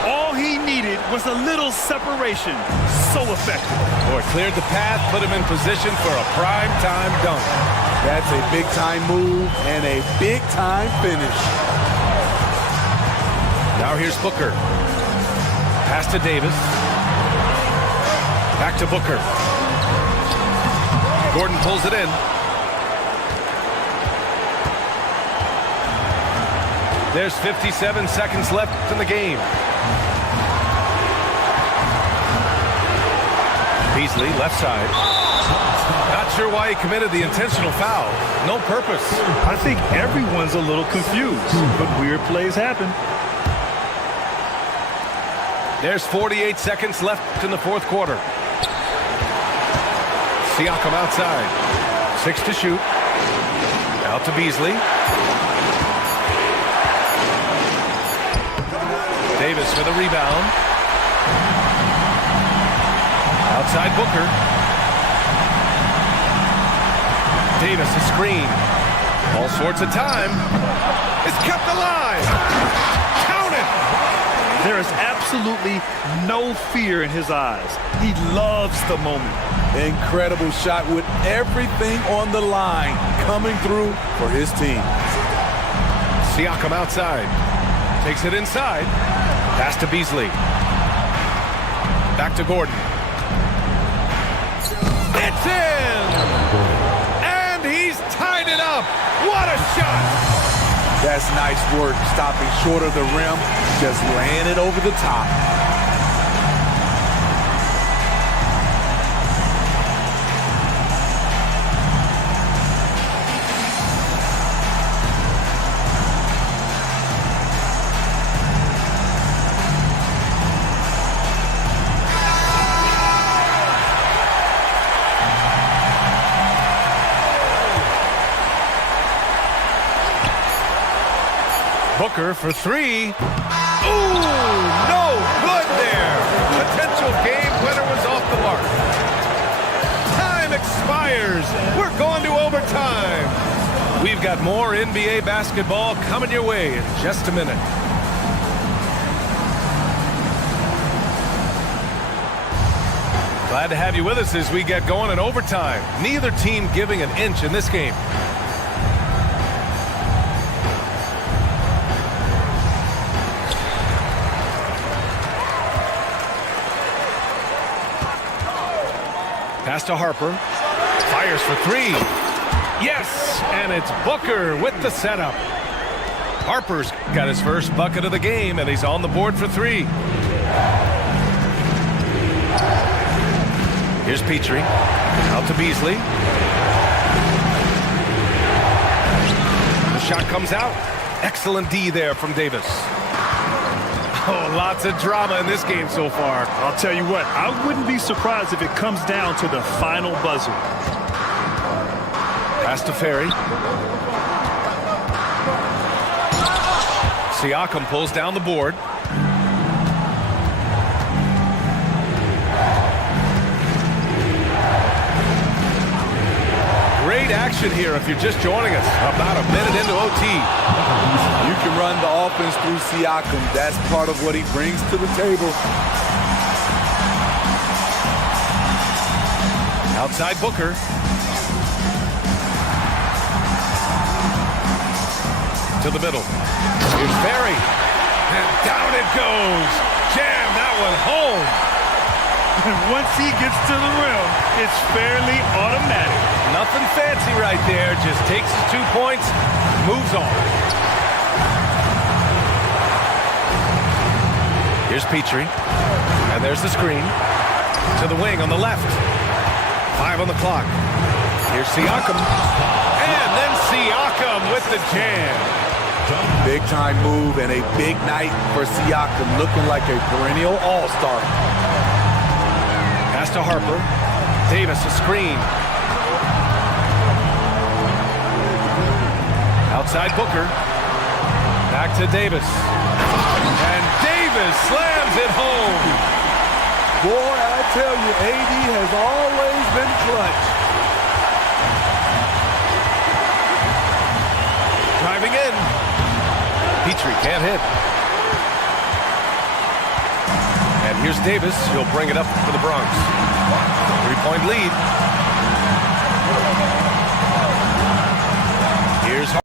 All he needed was a little separation. So effective. Boy, cleared the path, put him in position for a prime-time dunk. That's a big-time move and a big-time finish. Now here's Booker. Pass to Davis. Back to Booker. Gordon pulls it in. There's 57 seconds left in the game. Beasley, left side. Not sure why he committed the intentional foul. No purpose. I think everyone's a little confused, but weird plays happen. There's 48 seconds left in the fourth quarter. Siakam outside. 6 to shoot. Out to Beasley. Davis for the rebound. Outside Booker. Davis a screen. All sorts of time. It's kept alive. Count it. There is absolutely no fear in his eyes. He loves the moment. Incredible shot with everything on the line coming through for his team. Siakam outside. Takes it inside. Pass to Beasley. Back to Gordon. It's in! And he's tied it up. What a shot! That's nice work, stopping short of the rim, just laying it over the top. Booker for 3. Ooh, no good there. Potential game winner was off the mark. Time expires. We're going to overtime. We've got more NBA basketball coming your way in just a minute. Glad to have you with us as we get going in overtime. Neither team giving an inch in this game. Pass to Harper. Fires for 3. Yes, and it's Booker with the setup. Harper's got his first bucket of the game, and he's on the board for 3. Here's Petrie. Out to Beasley. The shot comes out. Excellent D there from Davis. Oh, lots of drama in this game so far. I'll tell you what, I wouldn't be surprised if it comes down to the final buzzer. Pass to Ferry. Siakam pulls down the board. Great action here if you're just joining us. About a minute into OT. You can run the offense through Siakam. That's part of what he brings to the table. Outside Booker. To the middle. Here's Ferry. And down it goes. Jam that one home. And once he gets to the rim, it's fairly automatic. Nothing fancy right there. Just takes his 2 points, moves on. Here's Petrie. And there's the screen. To the wing on the left. 5 on the clock. Here's Siakam. And then Siakam with the jam. Big time move and a big night for Siakam, looking like a perennial all-star. Pass to Harper. Davis, a screen. Outside Booker. Back to Davis. And Davis slams it home. Boy, I tell you, AD has always been clutch. Driving in. Petrie can't hit. And here's Davis. He'll bring it up for the Bronx. 3-point lead. Here's Harper.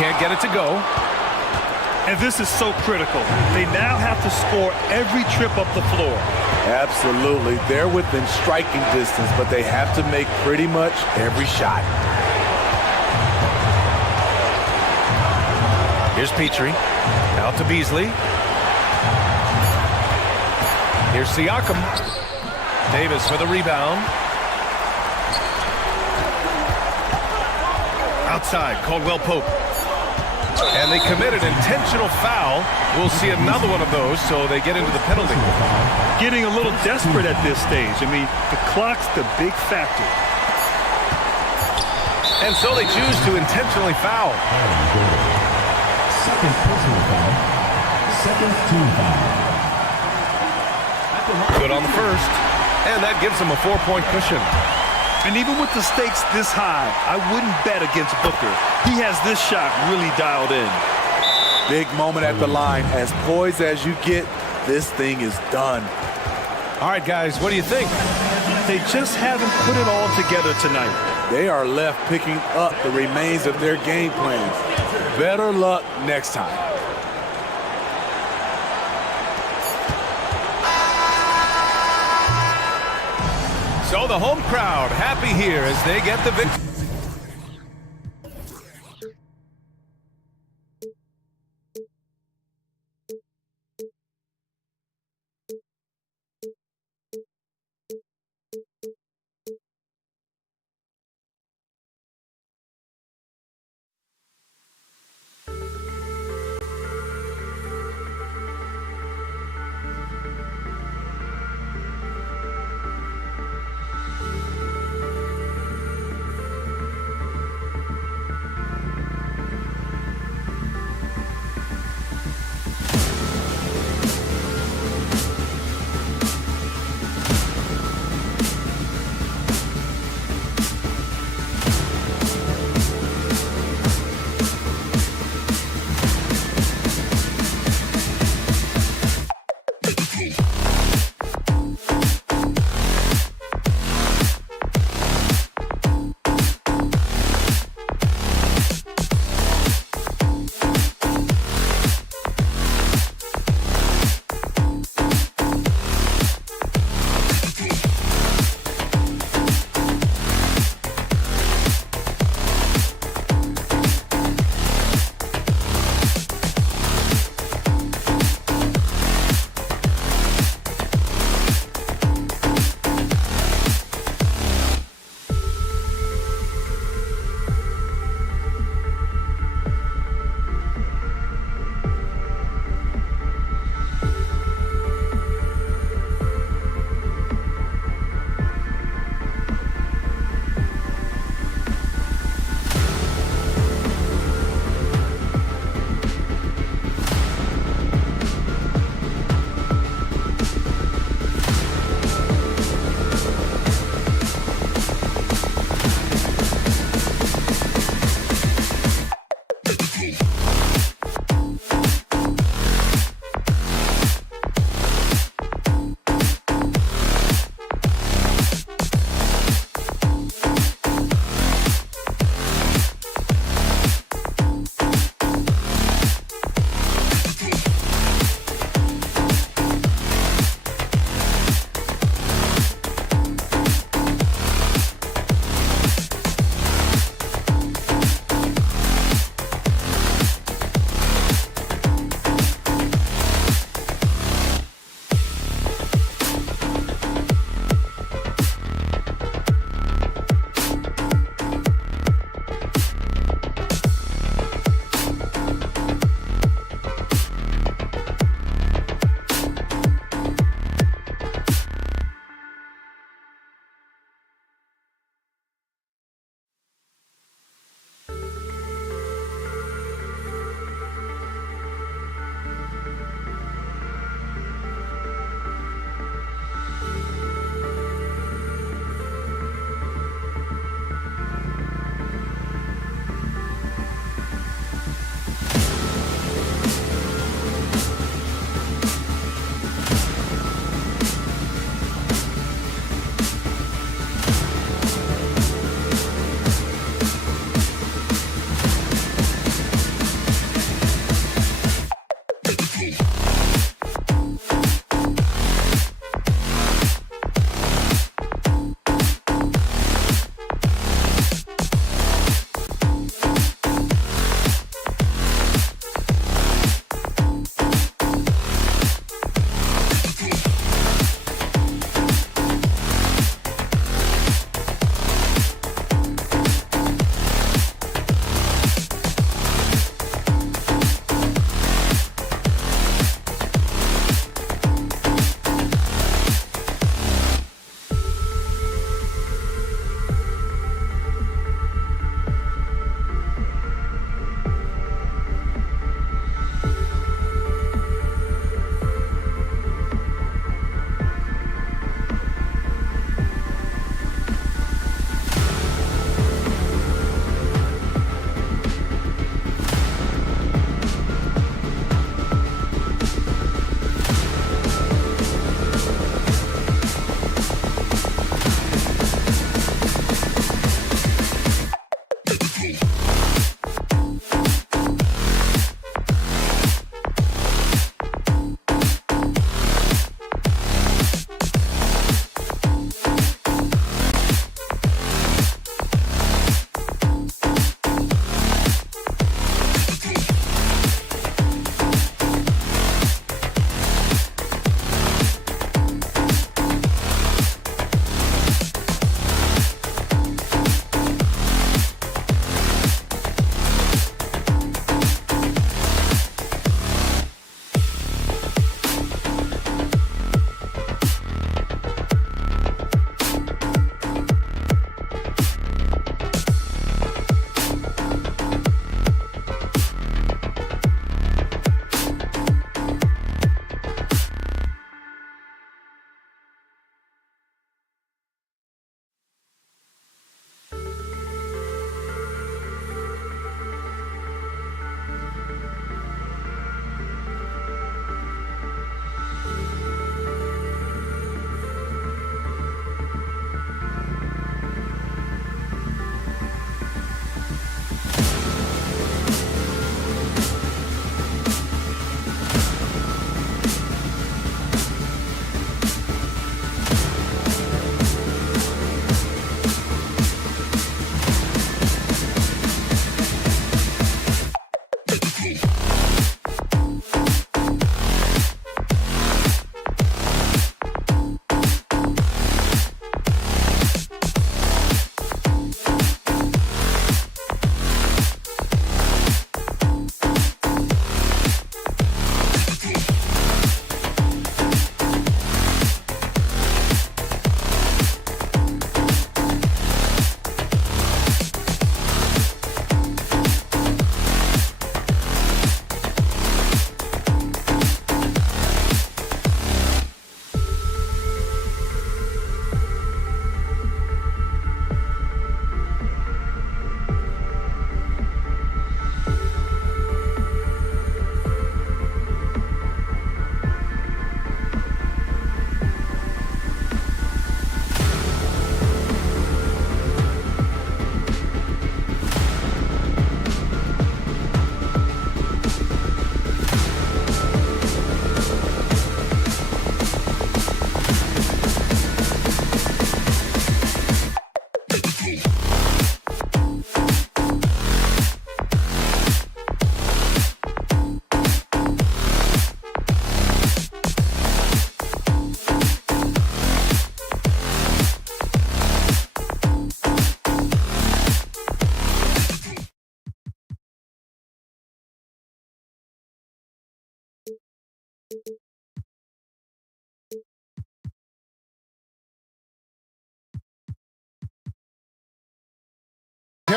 Can't get it to go. And this is so critical. They now have to score every trip up the floor. Absolutely. They're within striking distance, but they have to make pretty much every shot. Here's Petrie. Out to Beasley. Here's Siakam. Davis for the rebound. Outside, Caldwell Pope. And they commit an intentional foul. We'll see another one of those, so they get into the penalty. Getting a little desperate at this stage. I mean, the clock's the big factor. And so they choose to intentionally foul. Second personal foul. Second team foul. Good on the first. And that gives them a 4-point cushion. And even with the stakes this high, I wouldn't bet against Booker. He has this shot really dialed in. Big moment at the line. As poised as you get, this thing is done. All right, guys, what do you think? They just haven't put it all together tonight. They are left picking up the remains of their game plans. Better luck next time. So the home crowd happy here as they get the victory.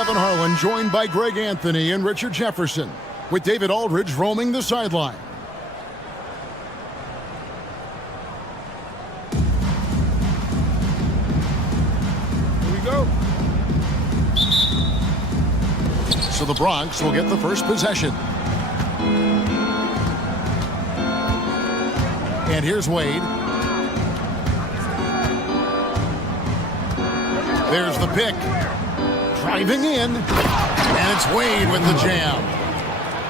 Kevin Harlan, joined by Greg Anthony and Richard Jefferson, with David Aldridge roaming the sideline. Here we go. So the Bronx will get the first possession. And here's Wade. There's the pick. Driving in. And it's Wade with the jam.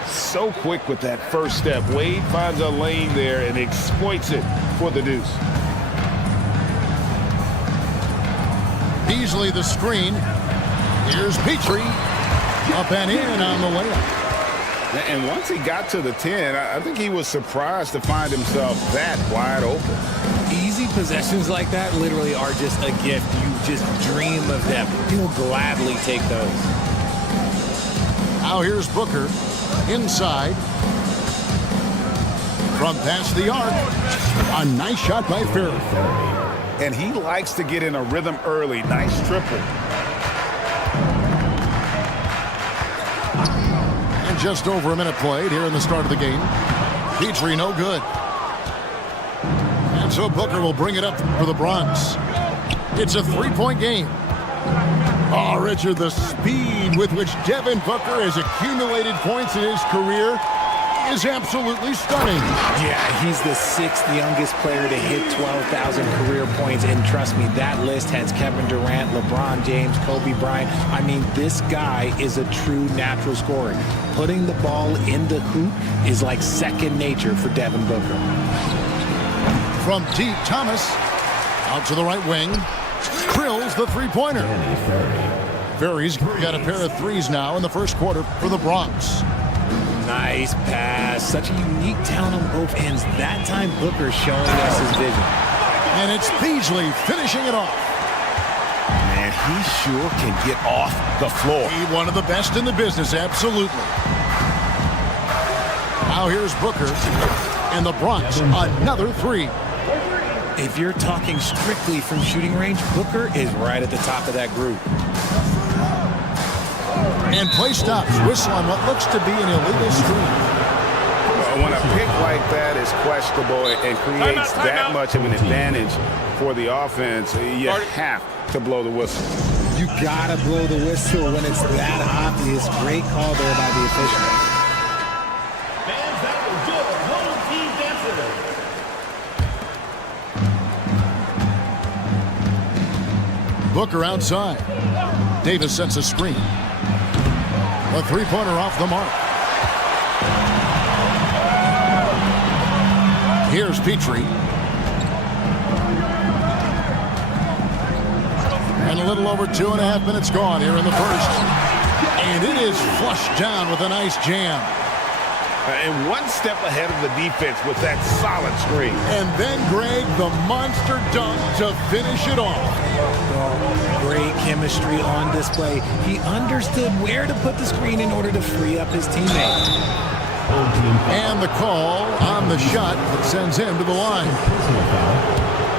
So quick with that first step. Wade finds a lane there and exploits it for the deuce. Beasley the screen. Here's Petrie. Up and in on the layup. And once he got to the 10, I think he was surprised to find himself that wide open. Easy possessions like that literally are just a gift. You just dream of them. You'll gladly take those. Now here's Booker. Inside. From past the arc. A nice shot by Ferry. And he likes to get in a rhythm early. Nice triple. And just over a minute played here in the start of the game. Petrie no good. And so Booker will bring it up for the Bronx. It's a three-point game. Oh, Richard, the speed with which Devin Booker has accumulated points in his career is absolutely stunning. Yeah, he's the 6th youngest player to hit 12,000 career points. And trust me, that list has Kevin Durant, LeBron James, Kobe Bryant. I mean, this guy is a true natural scorer. Putting the ball in the hoop is like second nature for Devin Booker. From deep, Thomas. Out to the right wing. Drills the three-pointer. Ferry's got a pair of threes now in the first quarter for the Bronx. Nice pass. Such a unique talent on both ends. That time, Booker showing us his vision. And it's Beasley finishing it off. Man, he sure can get off the floor. He one of the best in the business, absolutely. Now here's Booker. And the Bronx, another three. If you're talking strictly from shooting range, Booker is right at the top of that group. And play stops. Whistle on what looks to be an illegal screen. When a pick like that is questionable and creates that much of an advantage for the offense, you have to blow the whistle. You gotta blow the whistle when it's that obvious. Great call there by the official. Fans, that was good. Home team dancer. Booker outside. Davis sets a screen. A three-pointer off the mark. Here's Petrie. And a little over 2.5 minutes gone here in the first. And it is flushed down with a nice jam. And one step ahead of the defense with that solid screen. And then, Greg, the monster dunk to finish it off. Great chemistry on display. He understood where to put the screen in order to free up his teammate. And the call on the shot that sends him to the line.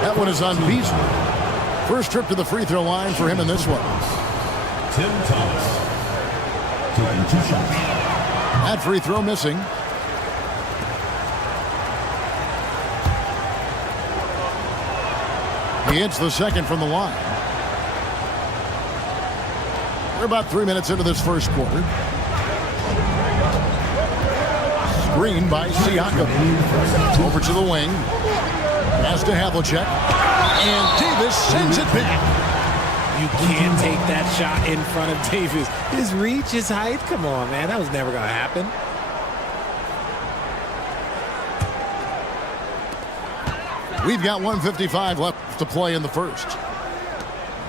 That one is on Beasley. First trip to the free throw line for him in this one. Tim Thomas taking 2 shots. That free throw missing. He hits the second from the line. We're about 3 minutes into this first quarter. Screen by Siakam. Over to the wing. Pass to Havlicek. And Davis sends it back. You can't take that shot in front of Davis. His reach, his height. Come on, man. That was never going to happen. We've got 1:55 left to play in the first.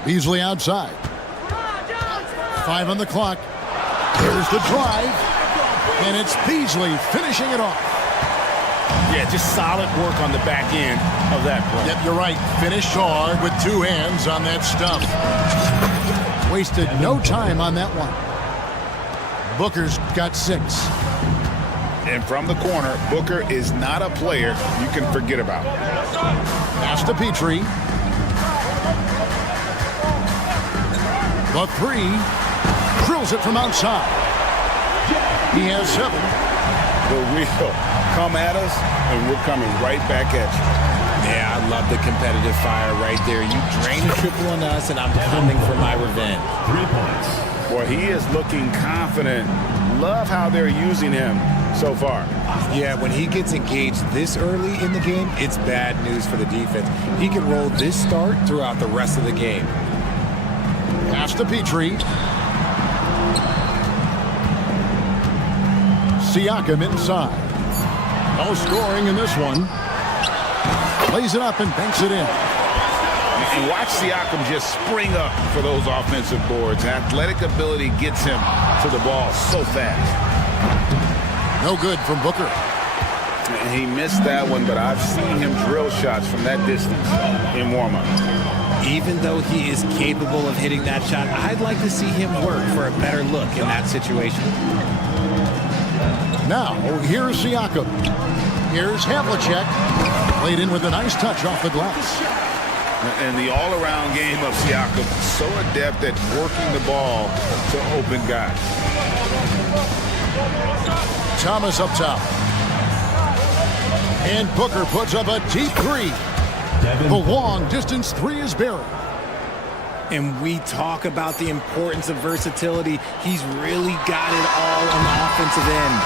Beasley outside. 5 on the clock. There's the drive. And it's Beasley finishing it off. Yeah, just solid work on the back end of that play. Yep, you're right. Finished hard with 2 hands on that stuff. Wasted no time on that one. Booker's got 6. And from the corner, Booker is not a player you can forget about. Pass to Petrie. The 3. Drills it from outside. He has 7. The real come at us, and we're coming right back at you. Yeah, I love the competitive fire right there. You drain a triple on us, and I'm coming for my revenge. 3 points. Boy, he is looking confident. Love how they're using him so far. Yeah, when he gets engaged this early in the game, it's bad news for the defense. He can roll this start throughout the rest of the game. Pass to Petrie. Siakam inside. No scoring in this one. Lays it up and banks it in. And watch Siakam just spring up for those offensive boards. Athletic ability gets him to the ball so fast. No good from Booker. And he missed that one, but I've seen him drill shots from that distance in warm-up. Even though he is capable of hitting that shot, I'd like to see him work for a better look in that situation. Now, here's Siakam. Here's Havlicek. Played in with a nice touch off the glass. And the all-around game of Siakam, so adept at working the ball to open guys. Thomas up top. And Booker puts up a deep 3. The long distance 3 is buried. And we talk about the importance of versatility. He's really got it all on the offensive end.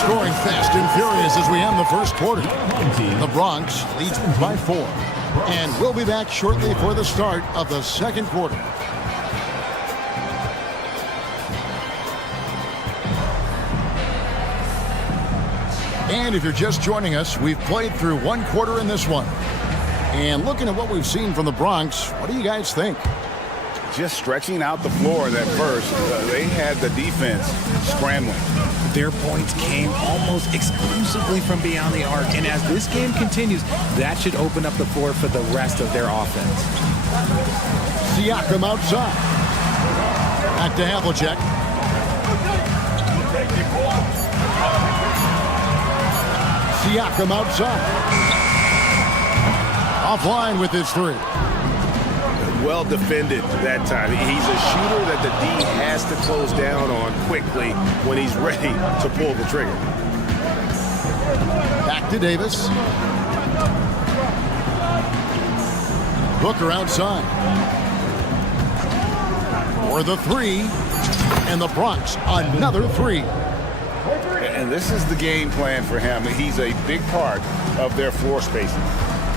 Scoring fast and furious as we end the first quarter. The Bronx leads by 4. And we'll be back shortly for the start of the second quarter. And if you're just joining us, we've played through 1 quarter in this one. And looking at what we've seen from the Bronx, what do you guys think? Just stretching out the floor that first. They had the defense scrambling. Their points came almost exclusively from beyond the arc. And as this game continues, that should open up the floor for the rest of their offense. Siakam outside. Back to Havlicek. Siakam outside. Offline with his 3. Well defended that time. He's a shooter that the D has to close down on quickly when he's ready to pull the trigger. Back to Davis. Booker outside. For the 3. And the Bronx, another 3. And this is the game plan for him. He's a big part of their floor spacing.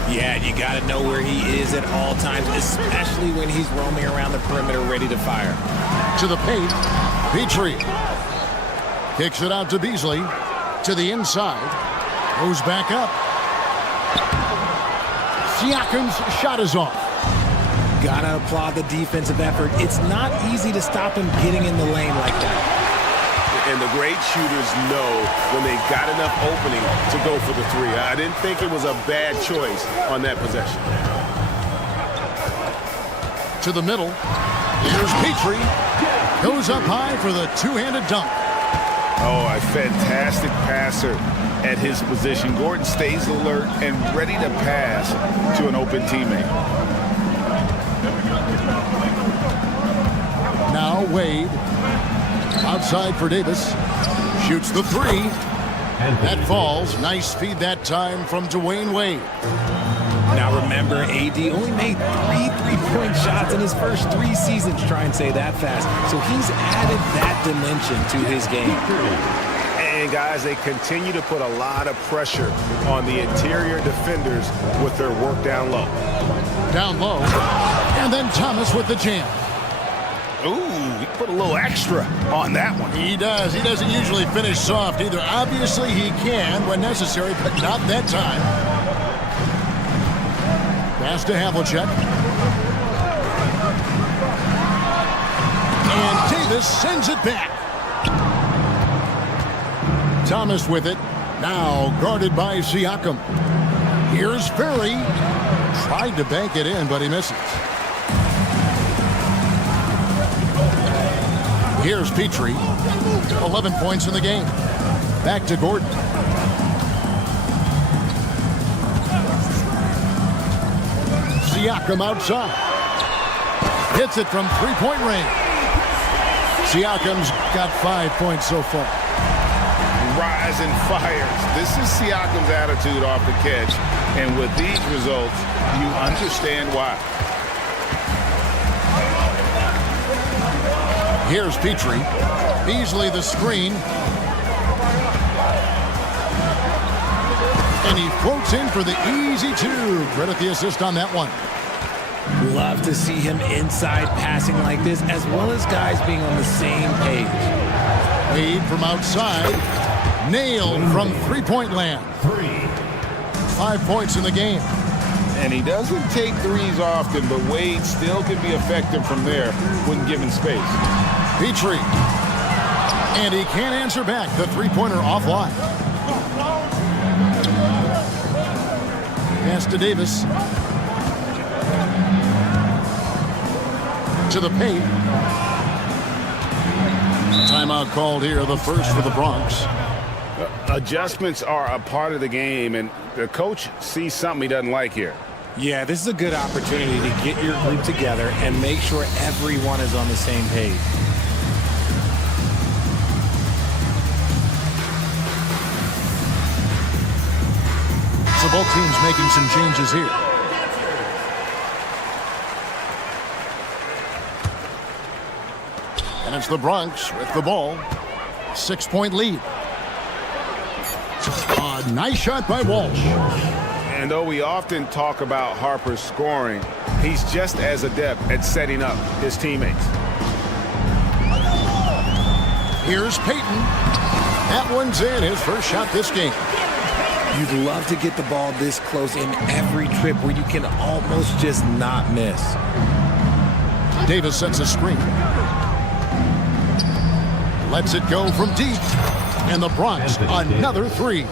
Yeah, you got to know where he is at all times, especially when he's roaming around the perimeter ready to fire. To the paint, Petrie. Kicks it out to Beasley. To the inside. Goes back up. Siakam's shot is off. Got to applaud the defensive effort. It's not easy to stop him getting in the lane like that. And the great shooters know when they've got enough opening to go for the 3. I didn't think it was a bad choice on that possession. To the middle. Here's Petrie. Goes up high for the 2-handed dunk. Oh, a fantastic passer at his position. Gordon stays alert and ready to pass to an open teammate. Now Wade. Outside for Davis. Shoots the 3. That falls. Nice feed that time from Dwayne Wade. Now remember, AD only made 3 3-point shots in his first 3 seasons. Try and say that fast. So he's added that dimension to his game. And guys, they continue to put a lot of pressure on the interior defenders with their work down low. Down low. And then Thomas with the jam. Ooh, he put a little extra on that one. He does. He doesn't usually finish soft either. Obviously, he can when necessary, but not that time. Pass to Havlicek. And Davis sends it back. Thomas with it. Now guarded by Siakam. Here's Ferry. Tried to bank it in, but he misses. Here's Petrie. 11 points in the game. Back to Gordon. Siakam outside. Hits it from three-point range. Siakam's got 5 points so far. Rise and fires. This is Siakam's attitude off the catch. And with these results, you understand why. Here's Petrie. Beasley the screen. And he floats in for the easy two. Credit the assist on that one. Love to see him inside passing like this, as well as guys being on the same page. Lead from outside. Nailed from three-point land. 5 points in the game. And he doesn't take threes often, but Wade still can be effective from there when given space. Petrie. And he can't answer back. The three-pointer offline. Pass to Davis. To the paint. Timeout called here, the first for the Bronx. Adjustments are a part of the game, and the coach sees something he doesn't like here. Yeah, this is a good opportunity to get your group together and make sure everyone is on the same page. So both teams making some changes here. And it's the Bronx with the ball. 6-point lead. A nice shot by Walsh. And though we often talk about Harper's scoring, he's just as adept at setting up his teammates. Here's Payton. That one's in, his first shot this game. You'd love to get the ball this close in every trip where you can almost just not miss. Davis sets a screen. Lets it go from deep. And the Bronx, another three.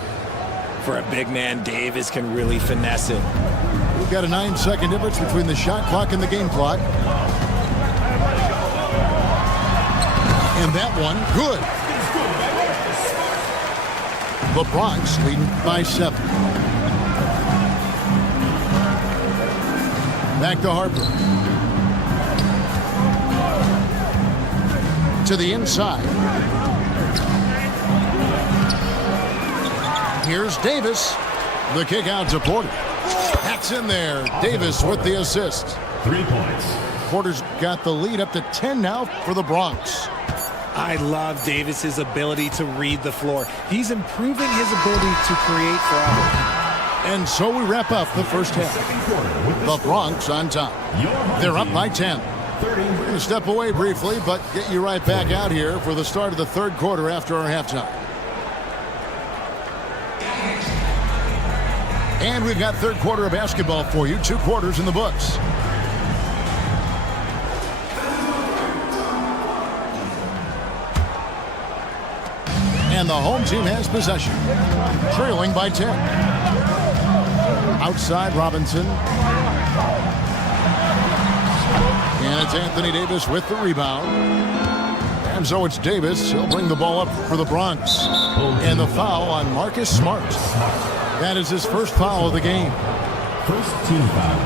For a big man, Davis can really finesse it. We've got a 9-second difference between the shot clock and the game clock. And that one, good. The Bronx leading by 7. Back to Harper. To the inside. Here's Davis. The kick out to Porter. That's in there. Davis with the assist. 3 points. Porter's got the lead up to 10 now for the Bronx. I love Davis's ability to read the floor. He's improving his ability to create for others. And so we wrap up the first half. The Bronx on top. They're up by 10. We're going to step away briefly, but get you right back out here for the start of the third quarter after our halftime. And we've got third quarter of basketball for you. 2 quarters in the books. And the home team has possession. Trailing by 10. Outside Robinson. And it's Anthony Davis with the rebound. And so it's Davis. He'll bring the ball up for the Bronx. And the foul on Marcus Smart. That is his first foul of the game. First team foul.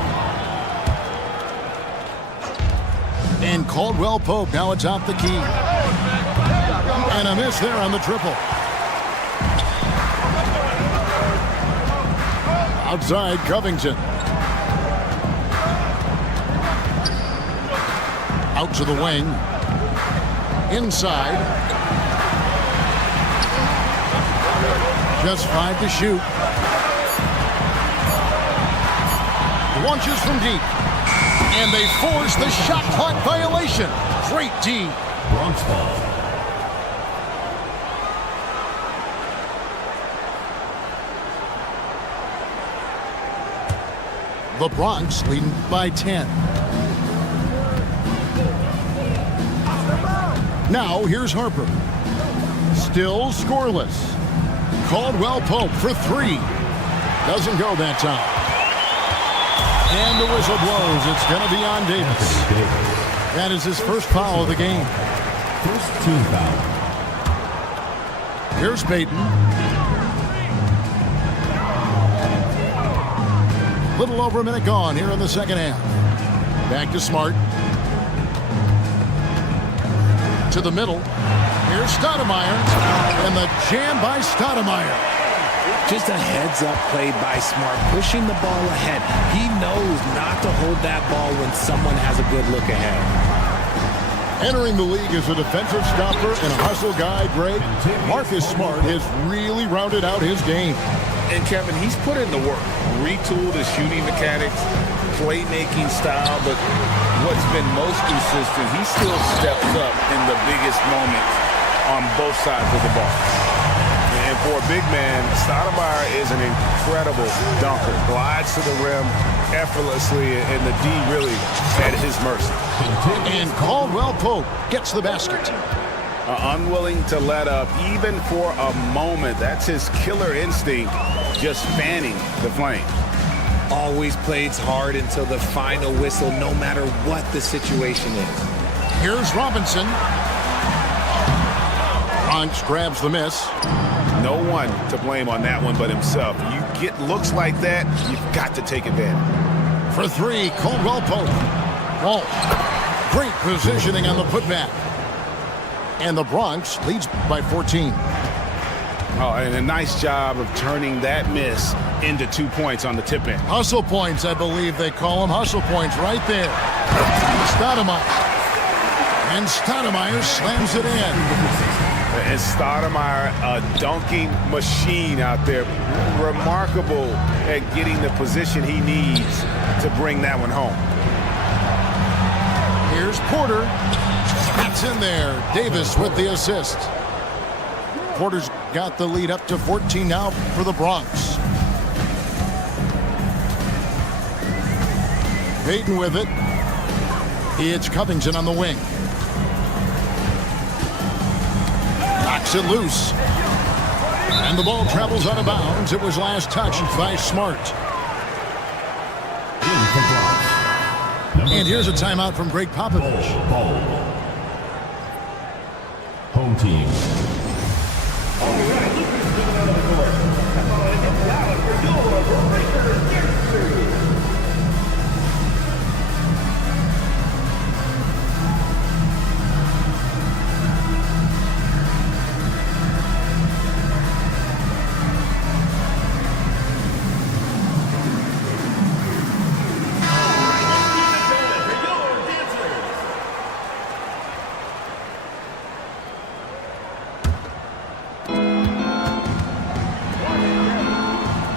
And Caldwell Pope now atop the key. And a miss there on the triple. Outside Covington. Out to the wing. Inside. Just 5 to shoot. Launches from deep. And they force the shot clock violation. Great D. Bronx ball. The Bronx leading by 10. Now here's Harper. Still scoreless. Caldwell Pope for 3. Doesn't go that time. And the whistle blows. It's going to be on Davis. That is his first foul of the game. First team foul. Here's Payton. Little over a minute gone here in the second half. Back to Smart. To the middle. Here's Stoudemire. And the jam by Stoudemire. Just a heads-up play by Smart, pushing the ball ahead. He knows not to hold that ball when someone has a good look ahead. Entering the league as a defensive stopper and a hustle guy, Greg, Marcus Smart has really rounded out his game. And Kevin, he's put in the work, retooled his shooting mechanics, playmaking style, but what's been most consistent, he still steps up in the biggest moments on both sides of the ball. And for a big man, Stoudemire is an incredible dunker. Glides to the rim effortlessly, and the D really at his mercy. And Caldwell Pope gets the basket. Unwilling to let up even for a moment. That's his killer instinct, just fanning the flame. Always plays hard until the final whistle, no matter what the situation is. Here's Robinson. Bronx grabs the miss. No one to blame on that one but himself. You get looks like that, you've got to take advantage. For three, Caldwell Pope. Walt. Great positioning on the putback. And the Bronx leads by 14. Oh, and a nice job of turning that miss into 2 points on the tip end. Hustle points, I believe they call them. Hustle points right there. Stoudemire. And Stoudemire slams it in. And Stoudemire, a dunking machine out there. Remarkable at getting the position he needs to bring that one home. Here's Porter. That's in there. Davis with the assist. Porter's got the lead up to 14 now for the Bronx. Payton with it. It's Covington on the wing. Knocks it loose. And the ball travels out of bounds. It was last touched by Smart. And here's a timeout from Greg Popovich. Home team.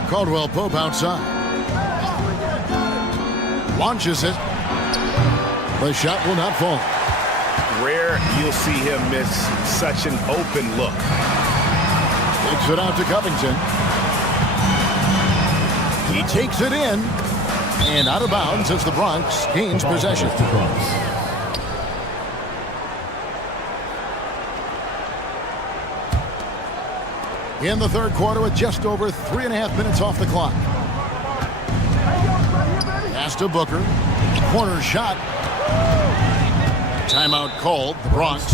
Caldwell Pope outside. Launches it. The shot will not fall. Rare you'll see him miss such an open look. Takes it out to Covington. He takes it in. And out of bounds as the Bronx gains possession. In the third quarter with just over 3.5 minutes off the clock. Pass to Booker. Corner shot. Timeout called. The Bronx.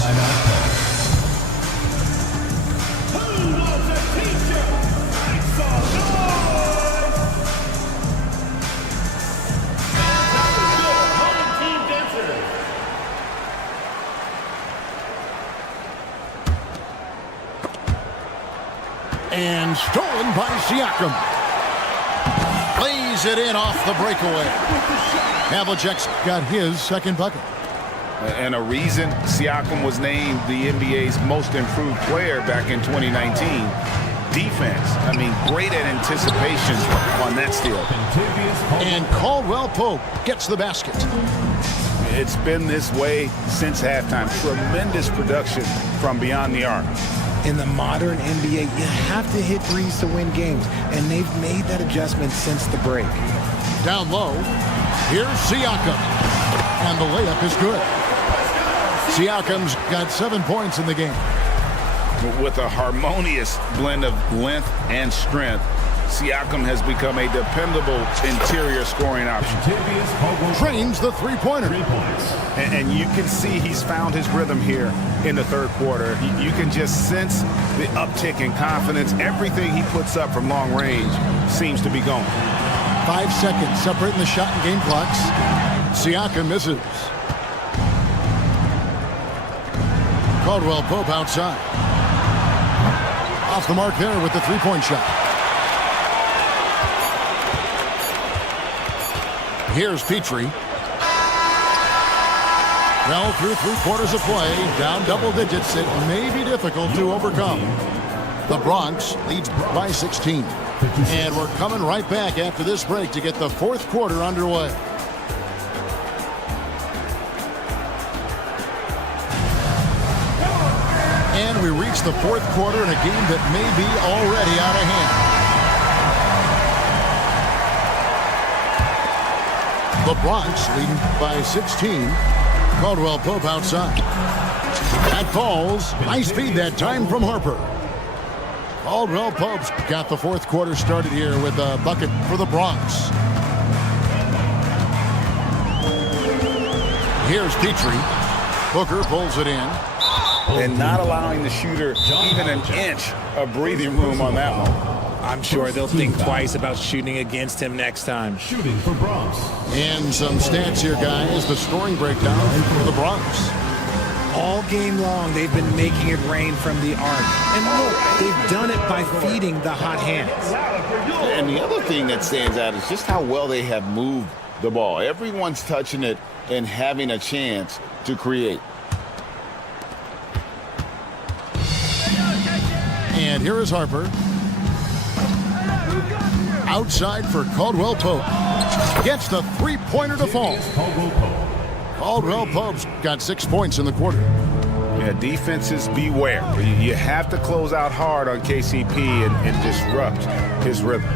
And stolen by Siakam. Plays it in off the breakaway. Havlicek's got his second bucket. And a reason Siakam was named the NBA's most improved player back in 2019. Defense. I mean, great at anticipation on that steal. And Caldwell Pope gets the basket. It's been this way since halftime. Tremendous production from beyond the arc. In the modern NBA, you have to hit threes to win games, and they've made that adjustment since the break. Down low, here's Siakam, and the layup is good. Siakam's got 7 points in the game. With a harmonious blend of length and strength, Siakam has become a dependable interior scoring option. Trains the three-pointer. And you can see he's found his rhythm here in the third quarter. You can just sense the uptick in confidence. Everything he puts up from long range seems to be going. 5 seconds separating the shot and game clocks. Siakam misses. Caldwell Pope outside. Off the mark there with the three-point shot. Here's Petrie. Well, through 3/4 of play, down double digits, it may be difficult to overcome. The Bronx leads by 16. And we're coming right back after this break to get the fourth quarter underway. And we reach the fourth quarter in a game that may be already out of hand. The Bronx leading by 16. Caldwell Pope outside. That falls. Nice feed that time from Harper. Caldwell Pope's got the fourth quarter started here with a bucket for the Bronx. Here's Petrie. Booker pulls it in. And not allowing the shooter even an inch of breathing room on that one. I'm sure they'll think twice about shooting against him next time. Shooting for Bronx. And some stats here, guys. The scoring breakdown for the Bronx. All game long, they've been making it rain from the arc. And look, they've done it by feeding the hot hands. And the other thing that stands out is just how well they have moved the ball. Everyone's touching it and having a chance to create. And here is Harper. Outside for Caldwell Pope. Gets the three-pointer to fall. Caldwell Pope's got 6 points in the quarter. Yeah, defenses beware. You have to close out hard on KCP and disrupt his rhythm.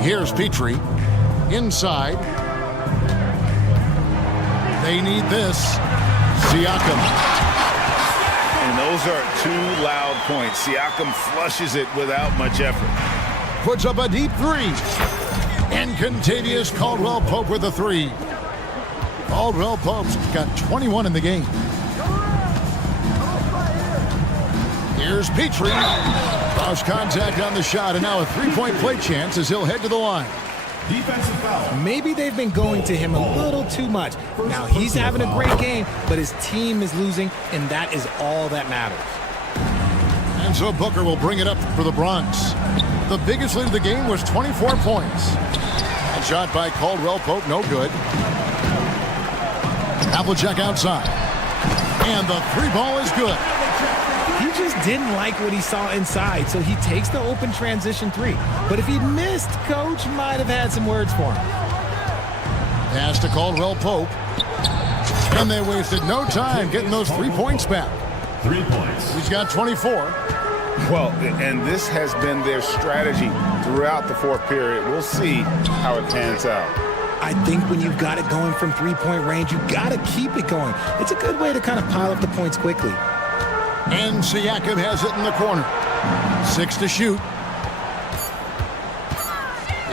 Here's Petrie. Inside. They need this. Siakam. And those are 2 loud points. Siakam flushes it without much effort. Puts up a deep three. And Contavious Caldwell Pope with a three. Caldwell Pope's got 21 in the game. Here's Petrie. Lost contact on the shot, and now a three-point play chance as he'll head to the line. Defensive foul. Maybe they've been going to him a little too much. Now he's having a great game, but his team is losing, and that is all that matters. And so Booker will bring it up for the Bronx. The biggest lead of the game was 24 points. And shot by Caldwell Pope, no good. Havlicek outside. And the three ball is good. He just didn't like what he saw inside, so he takes the open transition three. But if he'd missed, Coach might have had some words for him. Pass to Caldwell Pope. And they wasted no time getting those 3 points back. 3 points. He's got 24. Well, and this has been their strategy throughout the fourth period. We'll see how it pans out. I think when you've got it going from three-point range, you've got to keep it going. It's a good way to kind of pile up the points quickly. And Siakam has it in the corner. 6 to shoot.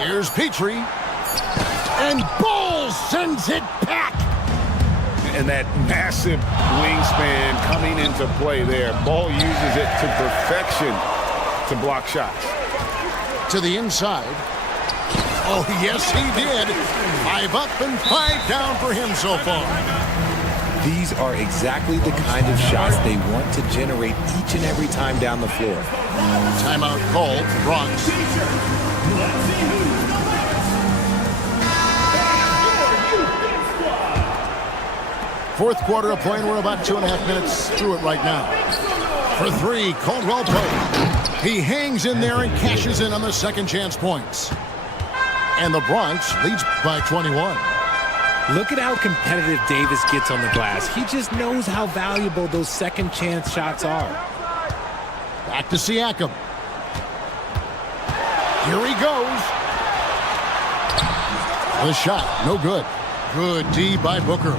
Here's Petrie. And Ball sends it back. And that massive wingspan coming into play there. Ball uses it to perfection to block shots. To the inside. Oh, yes, he did. 5 up and 5 down for him so far. These are exactly the kind of shots they want to generate each and every time down the floor. Timeout called, Bronx. Fourth quarter of play, and we're about 2.5 minutes through it right now. For three, Caldwell Pope. He hangs in there and cashes in on the second chance points. And the Bronx leads by 21. Look at how competitive Davis gets on the glass. He just knows how valuable those second chance shots are. Back to Siakam. Here he goes. The shot, no good. Good D by Booker.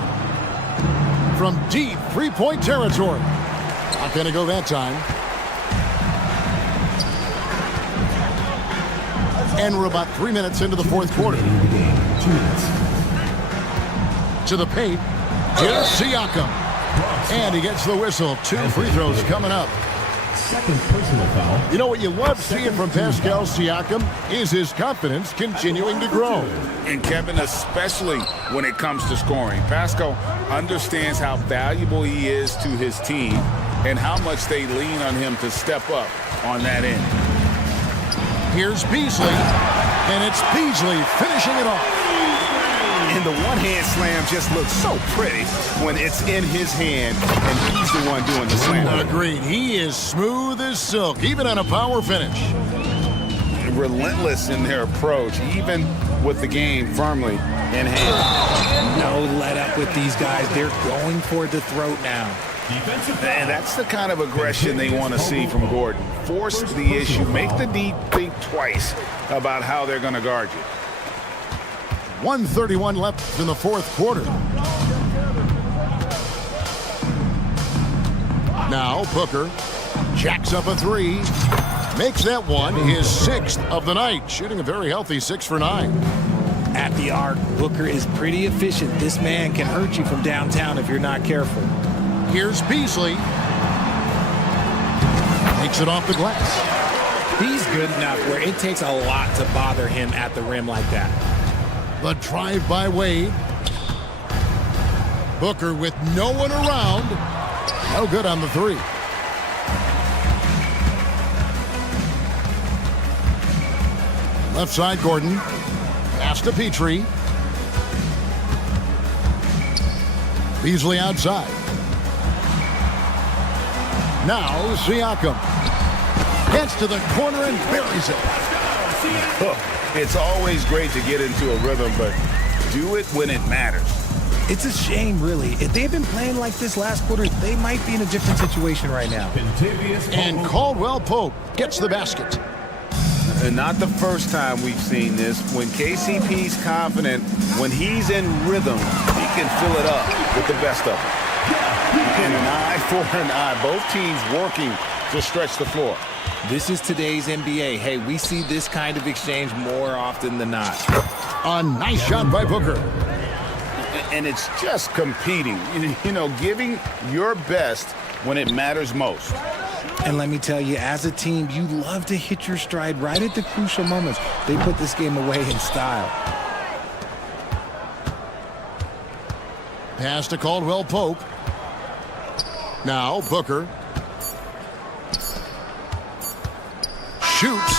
From deep three-point territory. Not going to go that time. And we're about 3 minutes into the fourth quarter. 2 minutes. To the paint. Here's Siakam. And he gets the whistle. 2 free throws coming up. Second personal foul. You know what you love seeing from Pascal Siakam is his confidence continuing to grow. And Kevin, especially when it comes to scoring. Pascal understands how valuable he is to his team and how much they lean on him to step up on that end. Here's Beasley, and it's Beasley finishing it off. And the one-hand slam just looks so pretty when it's in his hand and he's the one doing the slam. Agreed. He is smooth as silk, even on a power finish. Relentless in their approach, even with the game firmly in hand. No let up with these guys. They're going for the throat now. And that's the kind of aggression they want to see from Gordon. Force the issue. Make the D think twice about how they're going to guard you. 1:31 left in the fourth quarter. Now Booker jacks up a three. Makes that one his 6th of the night. Shooting a very healthy 6 for 9. At the arc, Booker is pretty efficient. This man can hurt you from downtown if you're not careful. Here's Beasley. Takes it off the glass. He's good enough where it takes a lot to bother him at the rim like that. The drive by Wade. Booker with no one around. No good on the three. Left side, Gordon. Pass to Petrie. Beasley outside. Now Siakam. Gets to the corner and buries it. It's always great to get into a rhythm, but do it when it matters. It's a shame, really. If they've been playing like this last quarter, they might be in a different situation right now. And Caldwell Pope gets the basket. And not the first time we've seen this. When KCP's confident, when he's in rhythm, he can fill it up with the best of them. And an eye for an eye. Both teams working to stretch the floor. This is today's NBA. Hey, we see this kind of exchange more often than not. A nice shot by Booker. And it's just competing, you know, giving your best when it matters most. And let me tell you, as a team, you love to hit your stride right at the crucial moments. They put this game away in style. Pass to Caldwell Pope. Now Booker. Shoots.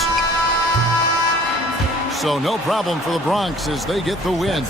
So no problem for the Bronx as they get the win.